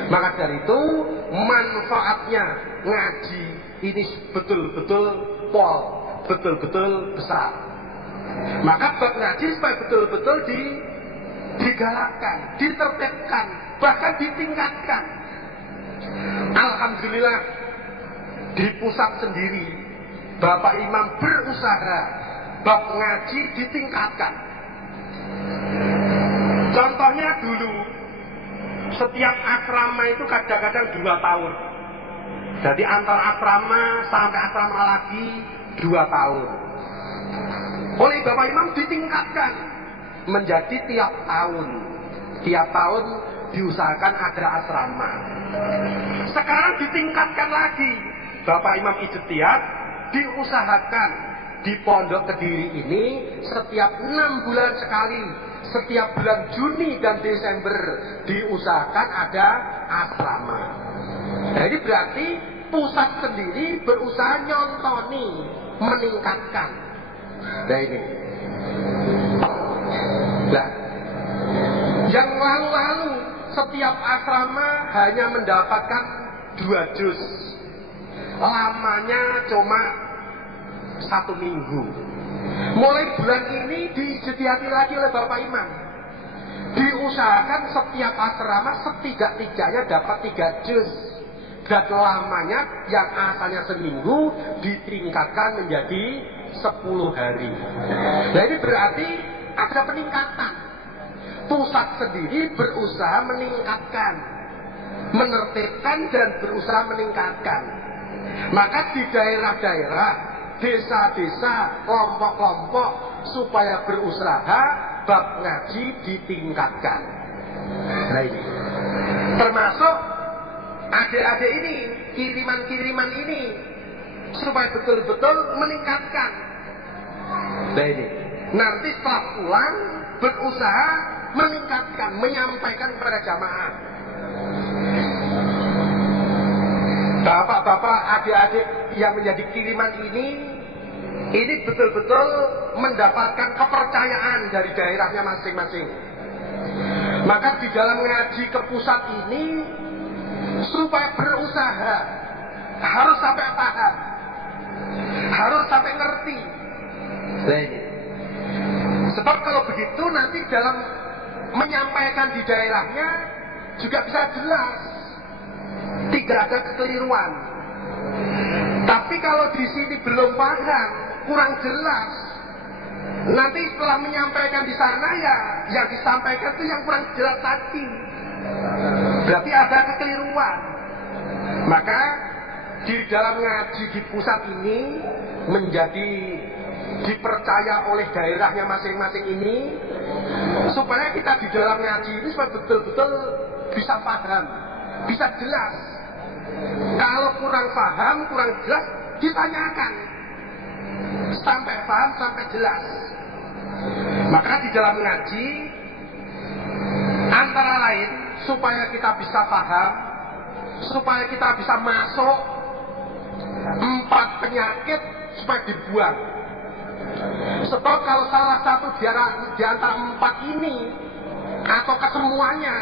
Maka dari itu manfaatnya ngaji ini betul-betul pol, betul-betul besar. Maka bab ngaji supaya betul-betul digalakkan, ditertibkan, bahkan ditingkatkan. Alhamdulillah di pusat sendiri Bapak Imam berusaha bab ngaji ditingkatkan. Contohnya dulu setiap asrama itu kadang-kadang 2 tahun. Jadi antar asrama sampai asrama lagi 2 tahun. Oleh Bapak Imam ditingkatkan menjadi tiap tahun. Tiap tahun diusahakan ada asrama. Sekarang ditingkatkan lagi. Bapak Imam Ijtihad diusahakan di Pondok Kediri ini setiap 6 bulan sekali, setiap bulan Juni dan Desember diusahakan ada asrama. Jadi berarti pusat sendiri berusaha nyontoni, meningkatkan. Nah ini. Nah, yang lalu-lalu setiap asrama hanya mendapatkan 2 juz. Lamanya cuma 1 minggu. Mulai bulan ini disediati lagi oleh Bapak Imam. Diusahakan setiap asrama setidak-tidaknya dapat 3 juz. Dan lamanya yang asalnya seminggu ditingkatkan menjadi 10 hari. Nah ini berarti ada peningkatan. Pusat sendiri berusaha meningkatkan, menertibkan dan berusaha meningkatkan. Maka di daerah-daerah, desa-desa, kelompok-kelompok supaya berusaha bab ngaji ditingkatkan. Nah ini termasuk adik-adik ini, kiriman-kiriman ini supaya betul-betul meningkatkan. Nah ini nanti setelah pulang berusaha meningkatkan, menyampaikan kepada jamaah. Bapak-bapak, adik-adik yang menjadi kiriman ini betul-betul mendapatkan kepercayaan dari daerahnya masing-masing. Maka di dalam ngaji ke pusat ini supaya berusaha harus sampai paham, harus sampai ngerti. Nah ini. Sebab kalau begitu nanti dalam menyampaikan di daerahnya juga bisa jelas, tidak ada kekeliruan. Tapi kalau di sini belum paham, kurang jelas, Nanti setelah menyampaikan di sana ya, yang disampaikan itu yang kurang jelas tadi. Berarti ada kekeliruan. Maka di dalam ngaji di pusat ini menjadi dipercaya oleh daerahnya masing-masing ini, supaya kita di dalam ngaji ini supaya betul-betul bisa paham, bisa jelas. Kalau kurang paham, kurang jelas, ditanyakan sampai paham, sampai jelas. Maka di dalam ngaji antara lain supaya kita bisa paham, supaya kita bisa masuk 4 penyakit supaya dibuang. Sebab kalau salah satu di antara 4 ini atau kesemuanya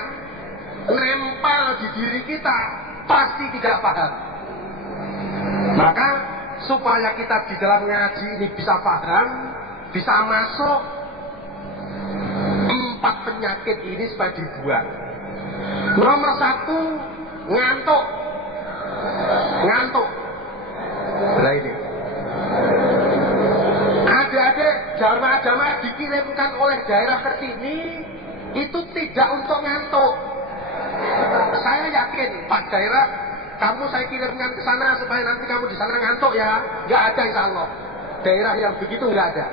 nempel di diri kita, pasti tidak paham. Maka supaya kita di dalam ngaji ini bisa paham, bisa masuk 4 penyakit ini supaya dibuang. Nomor 1, ngantuk. Ngantuk. Nah ini. Adik-adik jamaah-jamaah dikirimkan oleh daerah ke sini itu tidak untuk ngantuk. Saya yakin Pak Daerah, kamu saya kirimkan ke sana supaya nanti kamu di sana ngantuk ya. Nggak ada insya Allah. Daerah yang begitu nggak ada.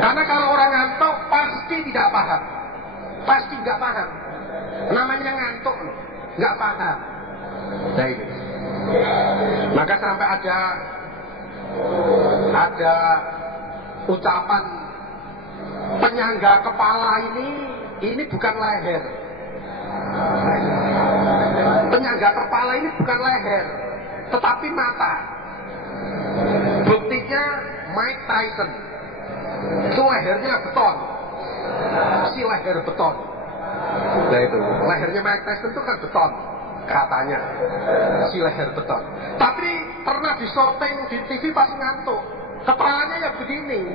Karena kalau orang ngantuk pasti tidak paham. Pasti nggak paham. Namanya ngantuk, nggak paham. Nah ini. Maka sampai ada ucapan penyangga kepala ini bukan leher. Penyangga kepala ini bukan leher, tetapi mata. Buktinya Mike Tyson itu lehernya beton, si leher beton. Nah itu lehernya Mike Tyson itu kan beton katanya, si leher beton. Tapi pernah disorting di TV pas ngantuk, kepalanya ya begini,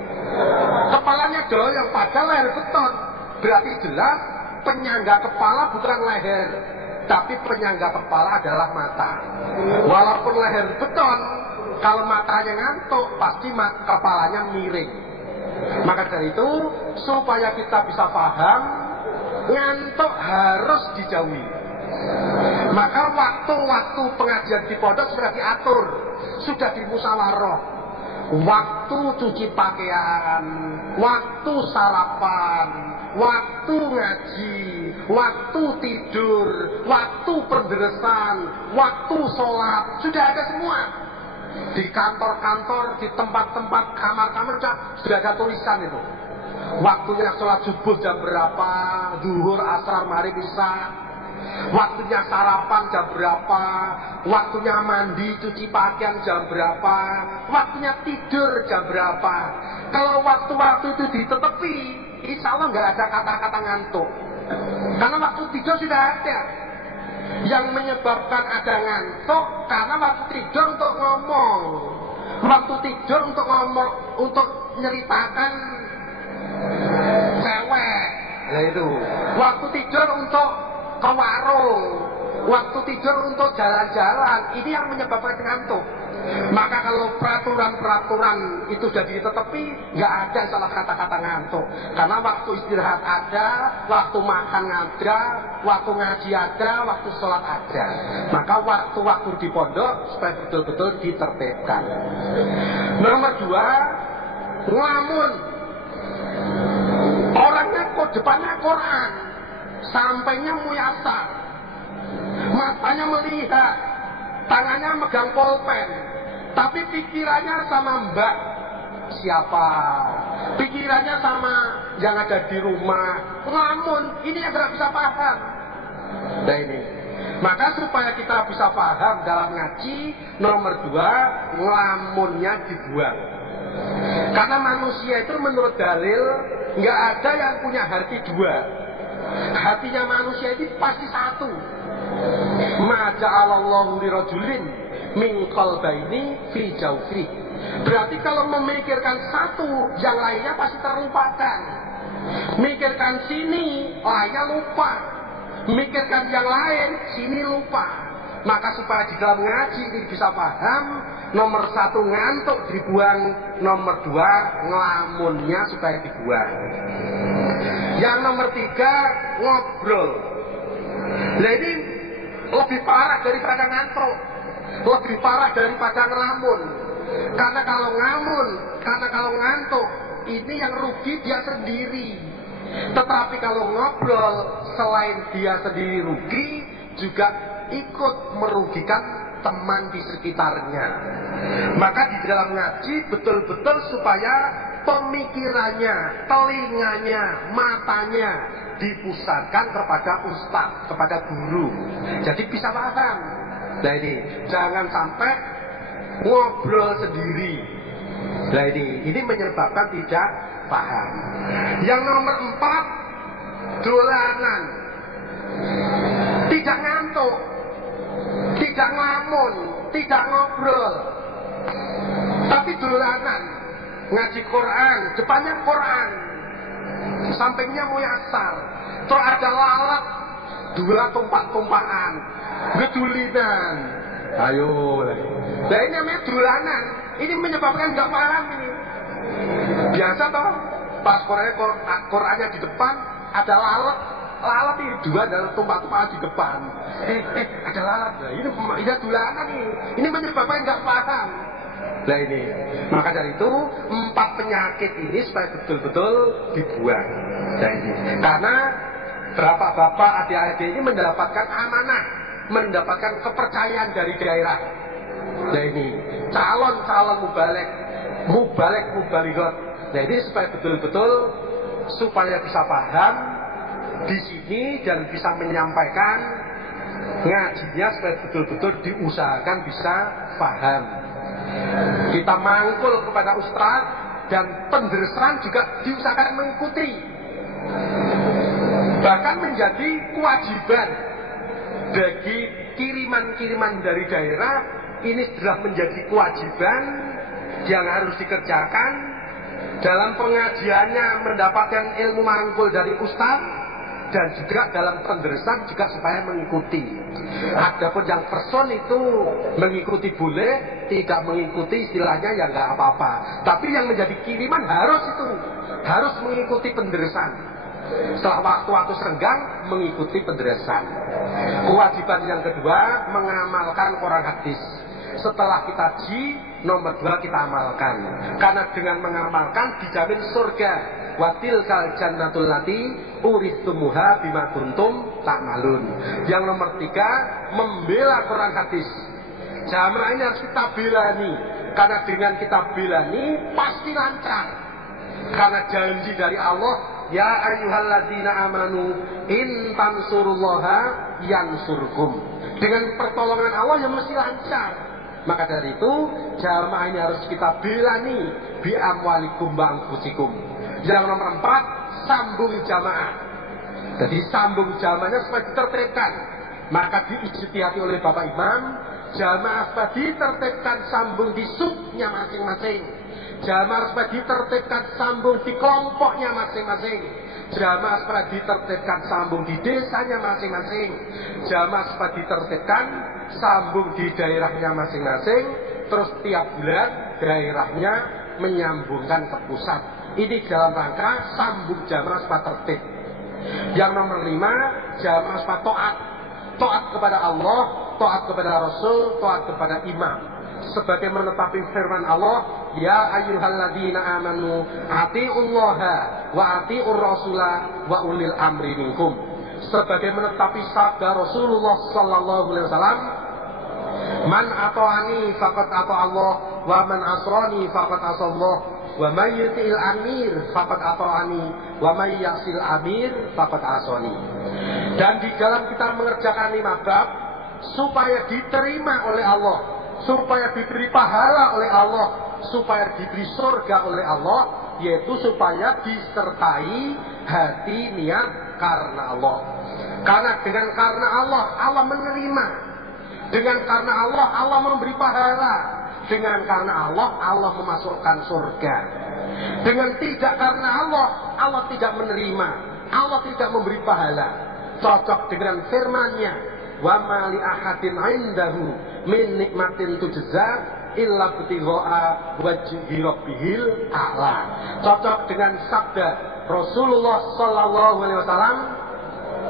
kepalanya doyong padahal leher beton. Berarti jelas penyangga kepala bukan leher, tapi penyangga kepala adalah mata. Walaupun leher beton, kalau matanya ngantuk pasti kepalanya miring. Maka dari itu supaya kita bisa paham, ngantuk harus dijauhi. Maka waktu-waktu pengajian di pondok sudah diatur, sudah dimusyawarah. Waktu cuci pakaian, waktu sarapan, waktu ngaji, waktu tidur, waktu penderesan, waktu sholat, sudah ada semua. Di kantor-kantor, di tempat-tempat kamar-kamar sudah ada tulisan itu. Waktunya sholat subuh jam berapa, zuhur, asar, maghrib, isya. Waktunya sarapan jam berapa, waktunya mandi, cuci pakaian jam berapa, waktunya tidur jam berapa. Kalau waktu-waktu itu ditetepi, insya Allah nggak ada kata-kata ngantuk. Karena waktu tidur sudah ada. Yang menyebabkan ada ngantuk karena waktu tidur untuk ngomong, waktu tidur untuk ngomong, untuk nyeritakan cewek, nah itu. Waktu tidur untuk ke warung, waktu tidur untuk jalan-jalan, ini yang menyebabkan ngantuk. Maka kalau peraturan-peraturan itu sudah ditetepi, nggak ada salah kata-kata ngantuk. Karena waktu istirahat ada, waktu makan ada, waktu ngaji ada, waktu sholat ada. Maka waktu-waktu di pondok supaya betul-betul ditertibkan. Nomor 2, ngelamun. Orangnya kok depannya Quran, sampainya muyasar, matanya melihat, tangannya megang pulpen, tapi pikirannya sama mbak siapa, pikirannya sama yang ada di rumah. Ngelamun, ini yang tidak bisa paham. Nah ini, maka supaya kita bisa paham dalam ngaji, nomor 2, ngelamunnya dibuang. Karena manusia itu menurut dalil nggak ada yang punya hati 2. Hatinya manusia ini pasti 1. Ma ja'alallahu lirajulin min qalbayni fi jawfi. Berarti kalau memikirkan satu, yang lainnya pasti terlupakan. Mikirkan sini, lainnya lupa. Mikirkan yang lain, sini lupa. Maka supaya di dalam ngaji ini bisa paham, nomor 1 ngantuk dibuang, nomor 2 ngelamunnya supaya dibuang. Yang nomor 3 ngobrol. Nah ini lebih parah daripada ngantuk, lebih parah daripada ngelamun. Karena kalau ngamun, karena kalau ngantuk, ini yang rugi dia sendiri. Tetapi kalau ngobrol, selain dia sendiri rugi, juga ikut merugikan teman di sekitarnya. Maka di dalam ngaji betul-betul supaya pemikirannya, telinganya, matanya dipusatkan kepada ustaz, kepada guru. Jadi bisa paham. Nah ini, jangan sampai ngobrol sendiri. Nah ini menyebabkan tidak paham. Yang nomor 4, dolanan. Tidak ngantuk, tidak ngelamun, tidak ngobrol, tapi dolanan. Ngaji Quran, depannya Quran, sampingnya muyasar. Terus ada lalat, 2 tumpah-tumpahan, gedulinan. Ayo, nah ini namanya dolanan. Ini menyebabkan nggak paham ini. Biasa toh, pas Qurannya di depan ada lalat ini 2 dalam tumpah-tumpahan di depan. Ada lalat. Nah, ini dolanan nih. Ini menyebabkan nggak paham. Nah ini, maka dari itu 4 penyakit ini supaya betul-betul dibuang. Nah ini, karena bapak-bapak, adik-adik ini mendapatkan amanah, mendapatkan kepercayaan dari daerah. Nah ini, calon-calon mubalik. Nah ini supaya betul-betul supaya bisa paham di sini dan bisa menyampaikan ngajinya supaya betul-betul diusahakan bisa paham. Kita mangkul kepada ustaz dan penderesan juga diusahakan mengikuti. Bahkan menjadi kewajiban bagi kiriman-kiriman dari daerah, ini sudah menjadi kewajiban yang harus dikerjakan dalam pengajiannya, mendapatkan ilmu mangkul dari ustaz, dan juga dalam penderesan juga supaya mengikuti. Adapun yang person itu mengikuti boleh, tidak mengikuti istilahnya ya nggak apa-apa. Tapi yang menjadi kiriman harus mengikuti penderesan. Setelah waktu-waktu senggang mengikuti penderesan. Kewajiban yang kedua mengamalkan Quran hadis. Setelah kita ji, nomor 2 kita amalkan. Karena dengan mengamalkan dijamin surga. Watil kal jannatul lati uristumuha bima kuntum ta'malun. Yang nomor 3 membela Quran hadis. Jamaah ini harus kita belani, karena dengan kita belani pasti lancar. Karena janji dari Allah, ya ayyuhalladzina amanu in tansurullaha yansurkum. Dengan pertolongan Allah yang mesti lancar. Maka dari itu jamaah ini harus kita belani bi amwalikum wa anfusikum. Yang nomor 4, sambung jamaah. Jadi sambung jamaahnya supaya ditertibkan. Maka diijtihati oleh Bapak Imam, jamaah supaya ditertibkan sambung di subnya masing-masing. Jamaah supaya ditertibkan sambung di kelompoknya masing-masing. Jamaah supaya ditertibkan sambung di desanya masing-masing. Jamaah supaya ditertibkan sambung di daerahnya masing-masing. Terus tiap bulan daerahnya menyambungkan ke pusat. Ini dalam rangka sambung jamaah supaya tertib. Yang nomor 5, jamaah supaya taat. Taat kepada Allah, taat kepada Rasul, taat kepada imam. Sebagai menetapi firman Allah, ya ayyuhalladzina amanu atiullaha wa atiur rasula wa ulil amri minkum. Sebagai menetapi sabda Rasulullah sallallahu alaihi wasallam, man ata'ani faqad ata Allah wa man asrani faqad asallah wa may yuti'il amir faqad ata'ani wa may ya'sil amir faqad asani. Dan di dalam kita mengerjakan 5 bab supaya diterima oleh Allah, supaya diberi pahala oleh Allah, supaya diberi surga oleh Allah, yaitu supaya disertai hati niat karena Allah. Karena dengan karena Allah, Allah menerima. Dengan karena Allah, Allah memberi pahala. Dengan karena Allah, Allah memasukkan surga. Dengan tidak karena Allah, Allah tidak menerima. Allah tidak memberi pahala. Cocok dengan firman-Nya. wa ma li ahadin 'indahu min nikmatin tujza illa btigha'a wajhi rabbihil a'la. Cocok dengan sabda Rasulullah sallallahu alaihi wasallam,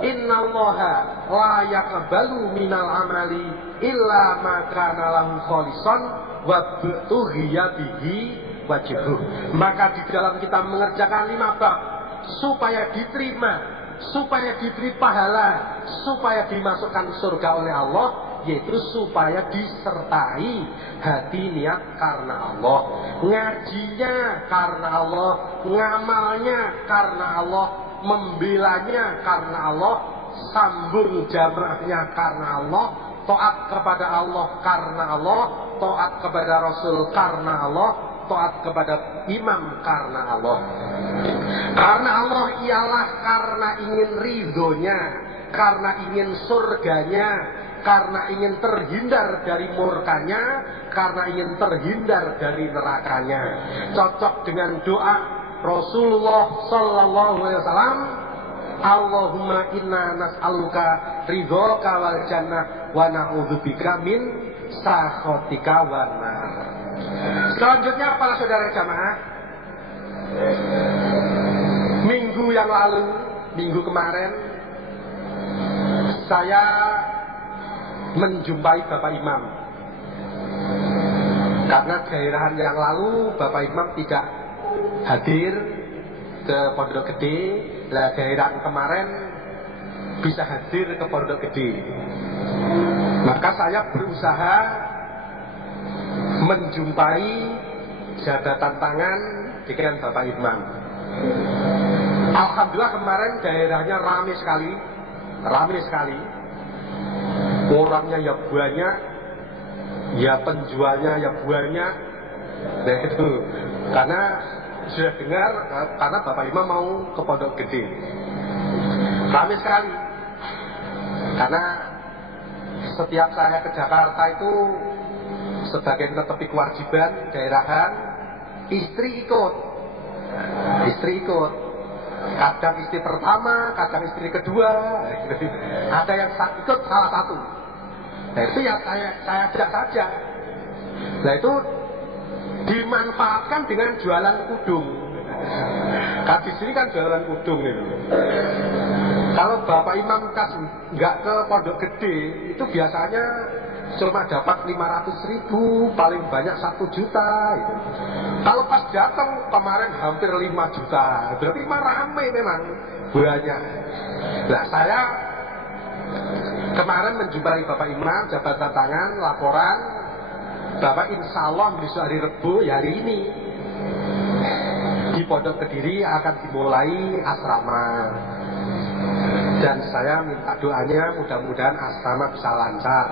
innallaha la yaqbalu minal amali illa ma kana lahu khalisan wa btughiya bihi wajhuh. Maka di dalam kita mengerjakan 5 bab supaya diterima, supaya diberi pahala, supaya dimasukkan surga oleh Allah, yaitu supaya disertai hati niat karena Allah, ngajinya karena Allah, ngamalnya karena Allah, membelanya karena Allah, sambung jamrahnya karena Allah, taat kepada Allah karena Allah, taat kepada Rasul karena Allah, taat kepada imam karena Allah. Karena Allah ialah karena ingin ridhonya, karena ingin surganya, karena ingin terhindar dari murkanya, karena ingin terhindar dari nerakanya. Cocok dengan doa Rasulullah sallallahu alaihi wasallam, Allahumma inna nas'aluka ridhoka wal jannah wa na'udzubika min sakhatika wan nar. Selanjutnya para saudara jamaah, minggu yang lalu, minggu kemarin, saya menjumpai Bapak Imam. Karena gairahan yang lalu Bapak Imam tidak hadir ke Pondok Gede, lah gairahan kemarin bisa hadir ke Pondok Gede. Maka saya berusaha menjumpai jabatan tangan dengan Bapak Imam. Alhamdulillah kemarin daerahnya ramai sekali. Orangnya ya banyak, ya penjualnya ya banyak. Nah itu, karena sudah dengar, karena Bapak Imam mau ke Pondok Gede. Ramai sekali. Karena setiap saya ke Jakarta itu sebagai netepi kewajiban daerahan, istri ikut. Kadang istri pertama, kadang istri kedua, ada yang ikut salah satu. Nah itu ya saya ajak saja. Nah itu dimanfaatkan dengan jualan kudung. Kan di sini kan jualan kudung itu. Kalau Bapak Imam kas nggak ke Pondok Gede, itu biasanya cuma dapat 500.000, paling banyak 1 juta. Gitu. Kalau pas datang kemarin hampir 5 juta, berarti ramai memang banyak. Nah saya kemarin menjumpai Bapak Imam, jabatan tangan, laporan, Bapak insya Allah besok hari Rebo, ya hari ini di Pondok Kediri akan dimulai asrama. Dan saya minta doanya mudah-mudahan asrama bisa lancar.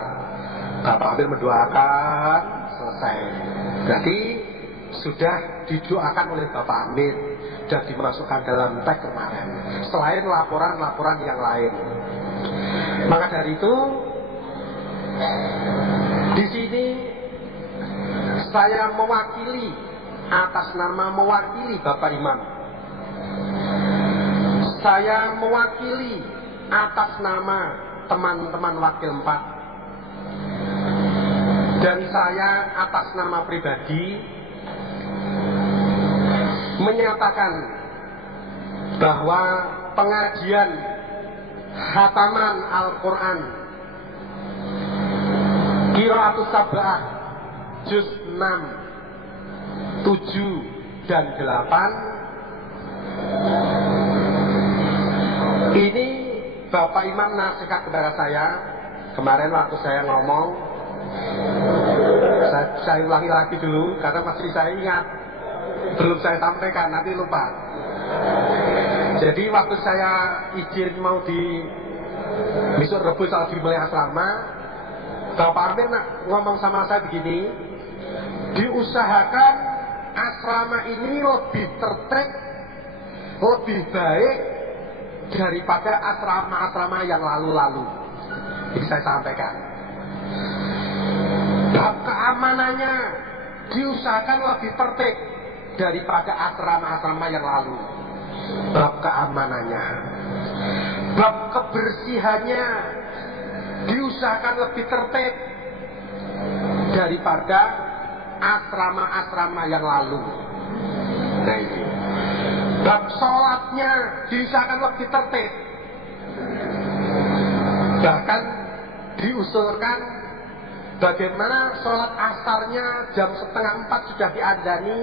Bapak Amir mendoakan, selesai. Berarti sudah didoakan oleh Bapak Amir dan dimasukkan dalam teks kemarin. Selain laporan-laporan yang lain. Maka dari itu, di sini saya mewakili atas nama mewakili Bapak Imam. Saya mewakili atas nama teman-teman wakil 4. Dan saya atas nama pribadi menyatakan bahwa pengajian khataman Al-Quran Qiraatus Sab'ah juz 6, 7, dan 8 ini Bapak Imam nasihat kepada saya kemarin waktu saya ngomong. Saya ulangi lagi dulu karena masih saya ingat, belum saya sampaikan, nanti lupa. Jadi waktu saya izin mau di besok Rebo saat dimulai asrama, Bapak Amir ngomong sama saya begini, diusahakan asrama ini lebih tertib, lebih baik daripada asrama-asrama yang lalu-lalu. Ini saya sampaikan. Bab keamanannya diusahakan lebih tertib daripada asrama-asrama yang lalu. Bab keamanannya, bab kebersihannya diusahakan lebih tertib daripada asrama-asrama yang lalu. Nah ini bab sholatnya diusahakan lebih tertib, bahkan diusulkan bagaimana sholat asarnya jam 3:30 sudah diadzani,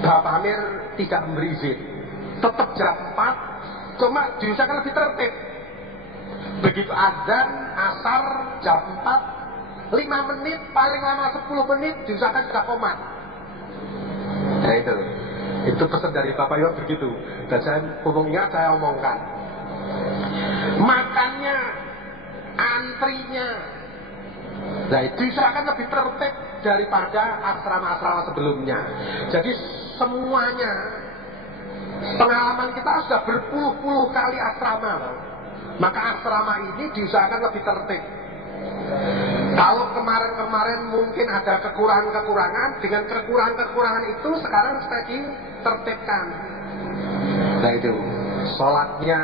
Bapak Amir tidak memberi izin, tetap jam 4, cuma diusahakan lebih tertib. Begitu azan asar jam 4, 5 menit paling lama 10 menit diusahakan sudah qomat. Nah itu pesan dari Bapak Iwan begitu, dan saya mumpung ingat saya omongkan. Makannya, antrinya, nah itu diusahakan lebih tertib daripada asrama-asrama sebelumnya. Jadi semuanya, pengalaman kita sudah berpuluh-puluh kali asrama, maka asrama ini diusahakan lebih tertib. Kalau kemarin-kemarin mungkin ada kekurangan-kekurangan, dengan kekurangan-kekurangan itu sekarang supaya ditertibkan. Nah itu, sholatnya,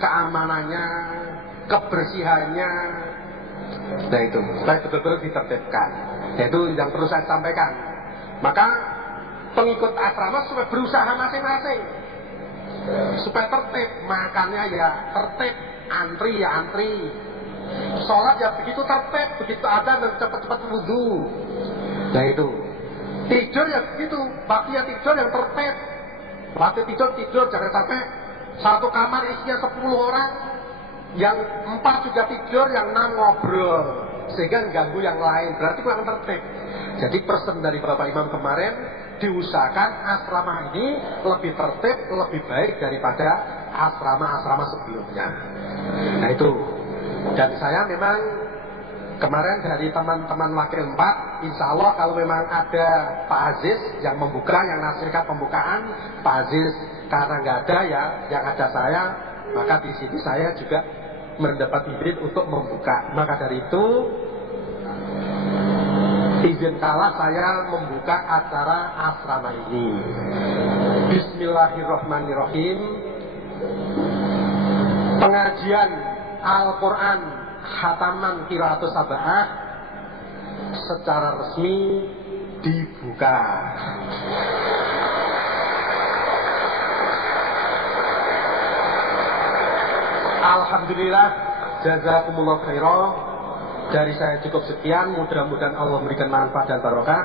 keamanannya, kebersihannya, nah itu, supaya betul-betul ditertibkan. Itu yang perlu saya sampaikan. Maka pengikut asrama supaya berusaha masing-masing supaya tertib, makannya ya tertib, antri ya antri, sholat ya begitu tertib, begitu ada dan cepat-cepat wudhu. Nah itu, tidur ya begitu, waktu ya tidur yang tertib, waktu tidur jangan sampai satu kamar isinya 10 orang, yang 4 juga tidur, yang 6 ngobrol sehingga mengganggu yang lain, berarti kurang tertib. Jadi pesan dari Bapak Imam kemarin, diusahakan asrama ini lebih tertib, lebih baik daripada asrama-asrama sebelumnya. Nah itu. Dan saya memang kemarin dari teman-teman wakil 4, insya Allah kalau memang ada Pak Aziz yang membuka, yang nasihat pembukaan, Pak Aziz karena nggak ada ya, yang ada saya, maka di sini saya juga mendapat izin untuk membuka. Maka dari itu izinkanlah saya membuka acara asrama ini. Bismillahirrahmanirrahim. Pengajian Al-Quran Khataman Qiraatus Sab'ah secara resmi dibuka. Alhamdulillah, jazakumullah khairan. Dari saya cukup sekian, mudah-mudahan Allah memberikan manfaat dan barokah.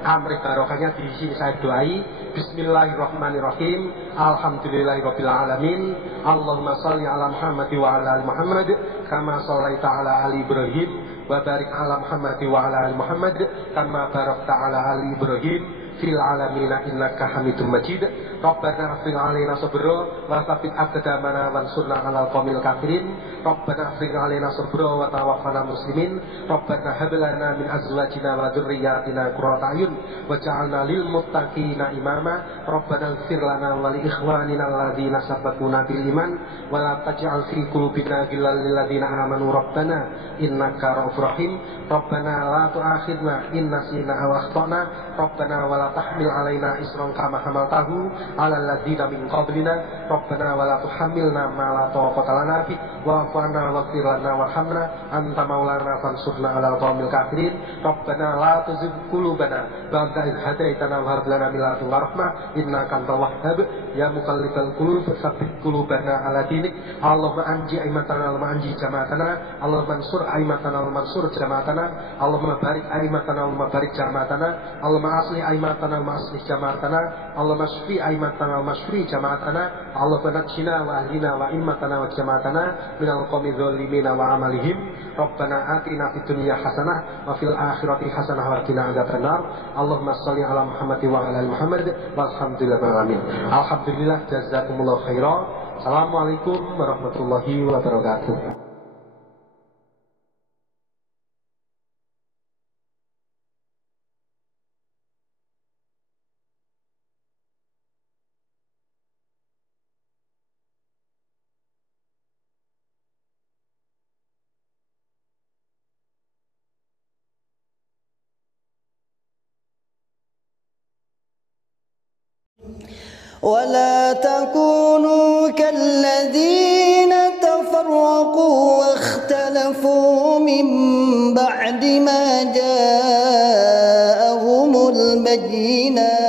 Amri barokahnya di sini saya doai. Bismillahirrahmanirrahim. Alhamdulillahirabbil alamin. Allahumma shalli ala Muhammad wa ala ali Muhammad kama shallaita ala ali Ibrahim wa barik ala Muhammad wa ala ali Muhammad kama barakta ala ali Ibrahim fil alamin innaka Hamidum Majid. Rabbana afrigh alaina sabra wa tsabbit aqdamana wansurna 'alal qaumil kafirin. Rabbana afrigh alaina sabra wa tawaffana muslimin. Rabbana hab lana min azwajina wa dzurriyyatina qurrata a'yun waj'alna lil muttaqina imama. Rabbana ighfir lana wa li ikhwanina alladzina sabaquna bil iman wa la taj'al fi qulubina ghillan lil ladzina amanu rabbana innaka ra'ufur rahim. Rabbana la tu'akhidna in nasina aw akhtana. Rabbana wa la tahmil alaina isran kama hamaltahu ala alladzina min qablina. Rabbana wa la tuhammilna ma la taqata lana bi wa'fu 'anna waghfir lana warhamna anta maulana fansurna 'alal qaumil kafirin. Rabbana la tuzigh qulubana ba'da idh hadaitana wa hab lana min ladunka rahmah innaka antal wahhab ya muqallibal qulub tsabbit qulubana 'ala dinik. Allahumma anji aimatana wa anji jama'atana. Allahumma ansur aimatana wa mansur jama'atana. Allahumma barik aimatana wa barik jama'atana. Allahumma aslih aimatana wa aslih jama'atana. Allahumma shfi aimatana wa shfi jama'atana. Allahumma najjina wa ahlina wa immatana wa jama'atana minal qaumi dzalimin wa amalihim. Rabbana atina fid dunya hasanah wa fil akhirati hasanah wa qina adzabannar. Allahumma shalli ala Muhammad wa ala ali Muhammad walhamdulillahil alamin. Alhamdulillah, jazakumullah khairan. Assalamualaikum warahmatullahi wabarakatuh. ولا تكونوا كالذين تفرقوا واختلفوا استضعفوا من بعد ما جاءهم البينات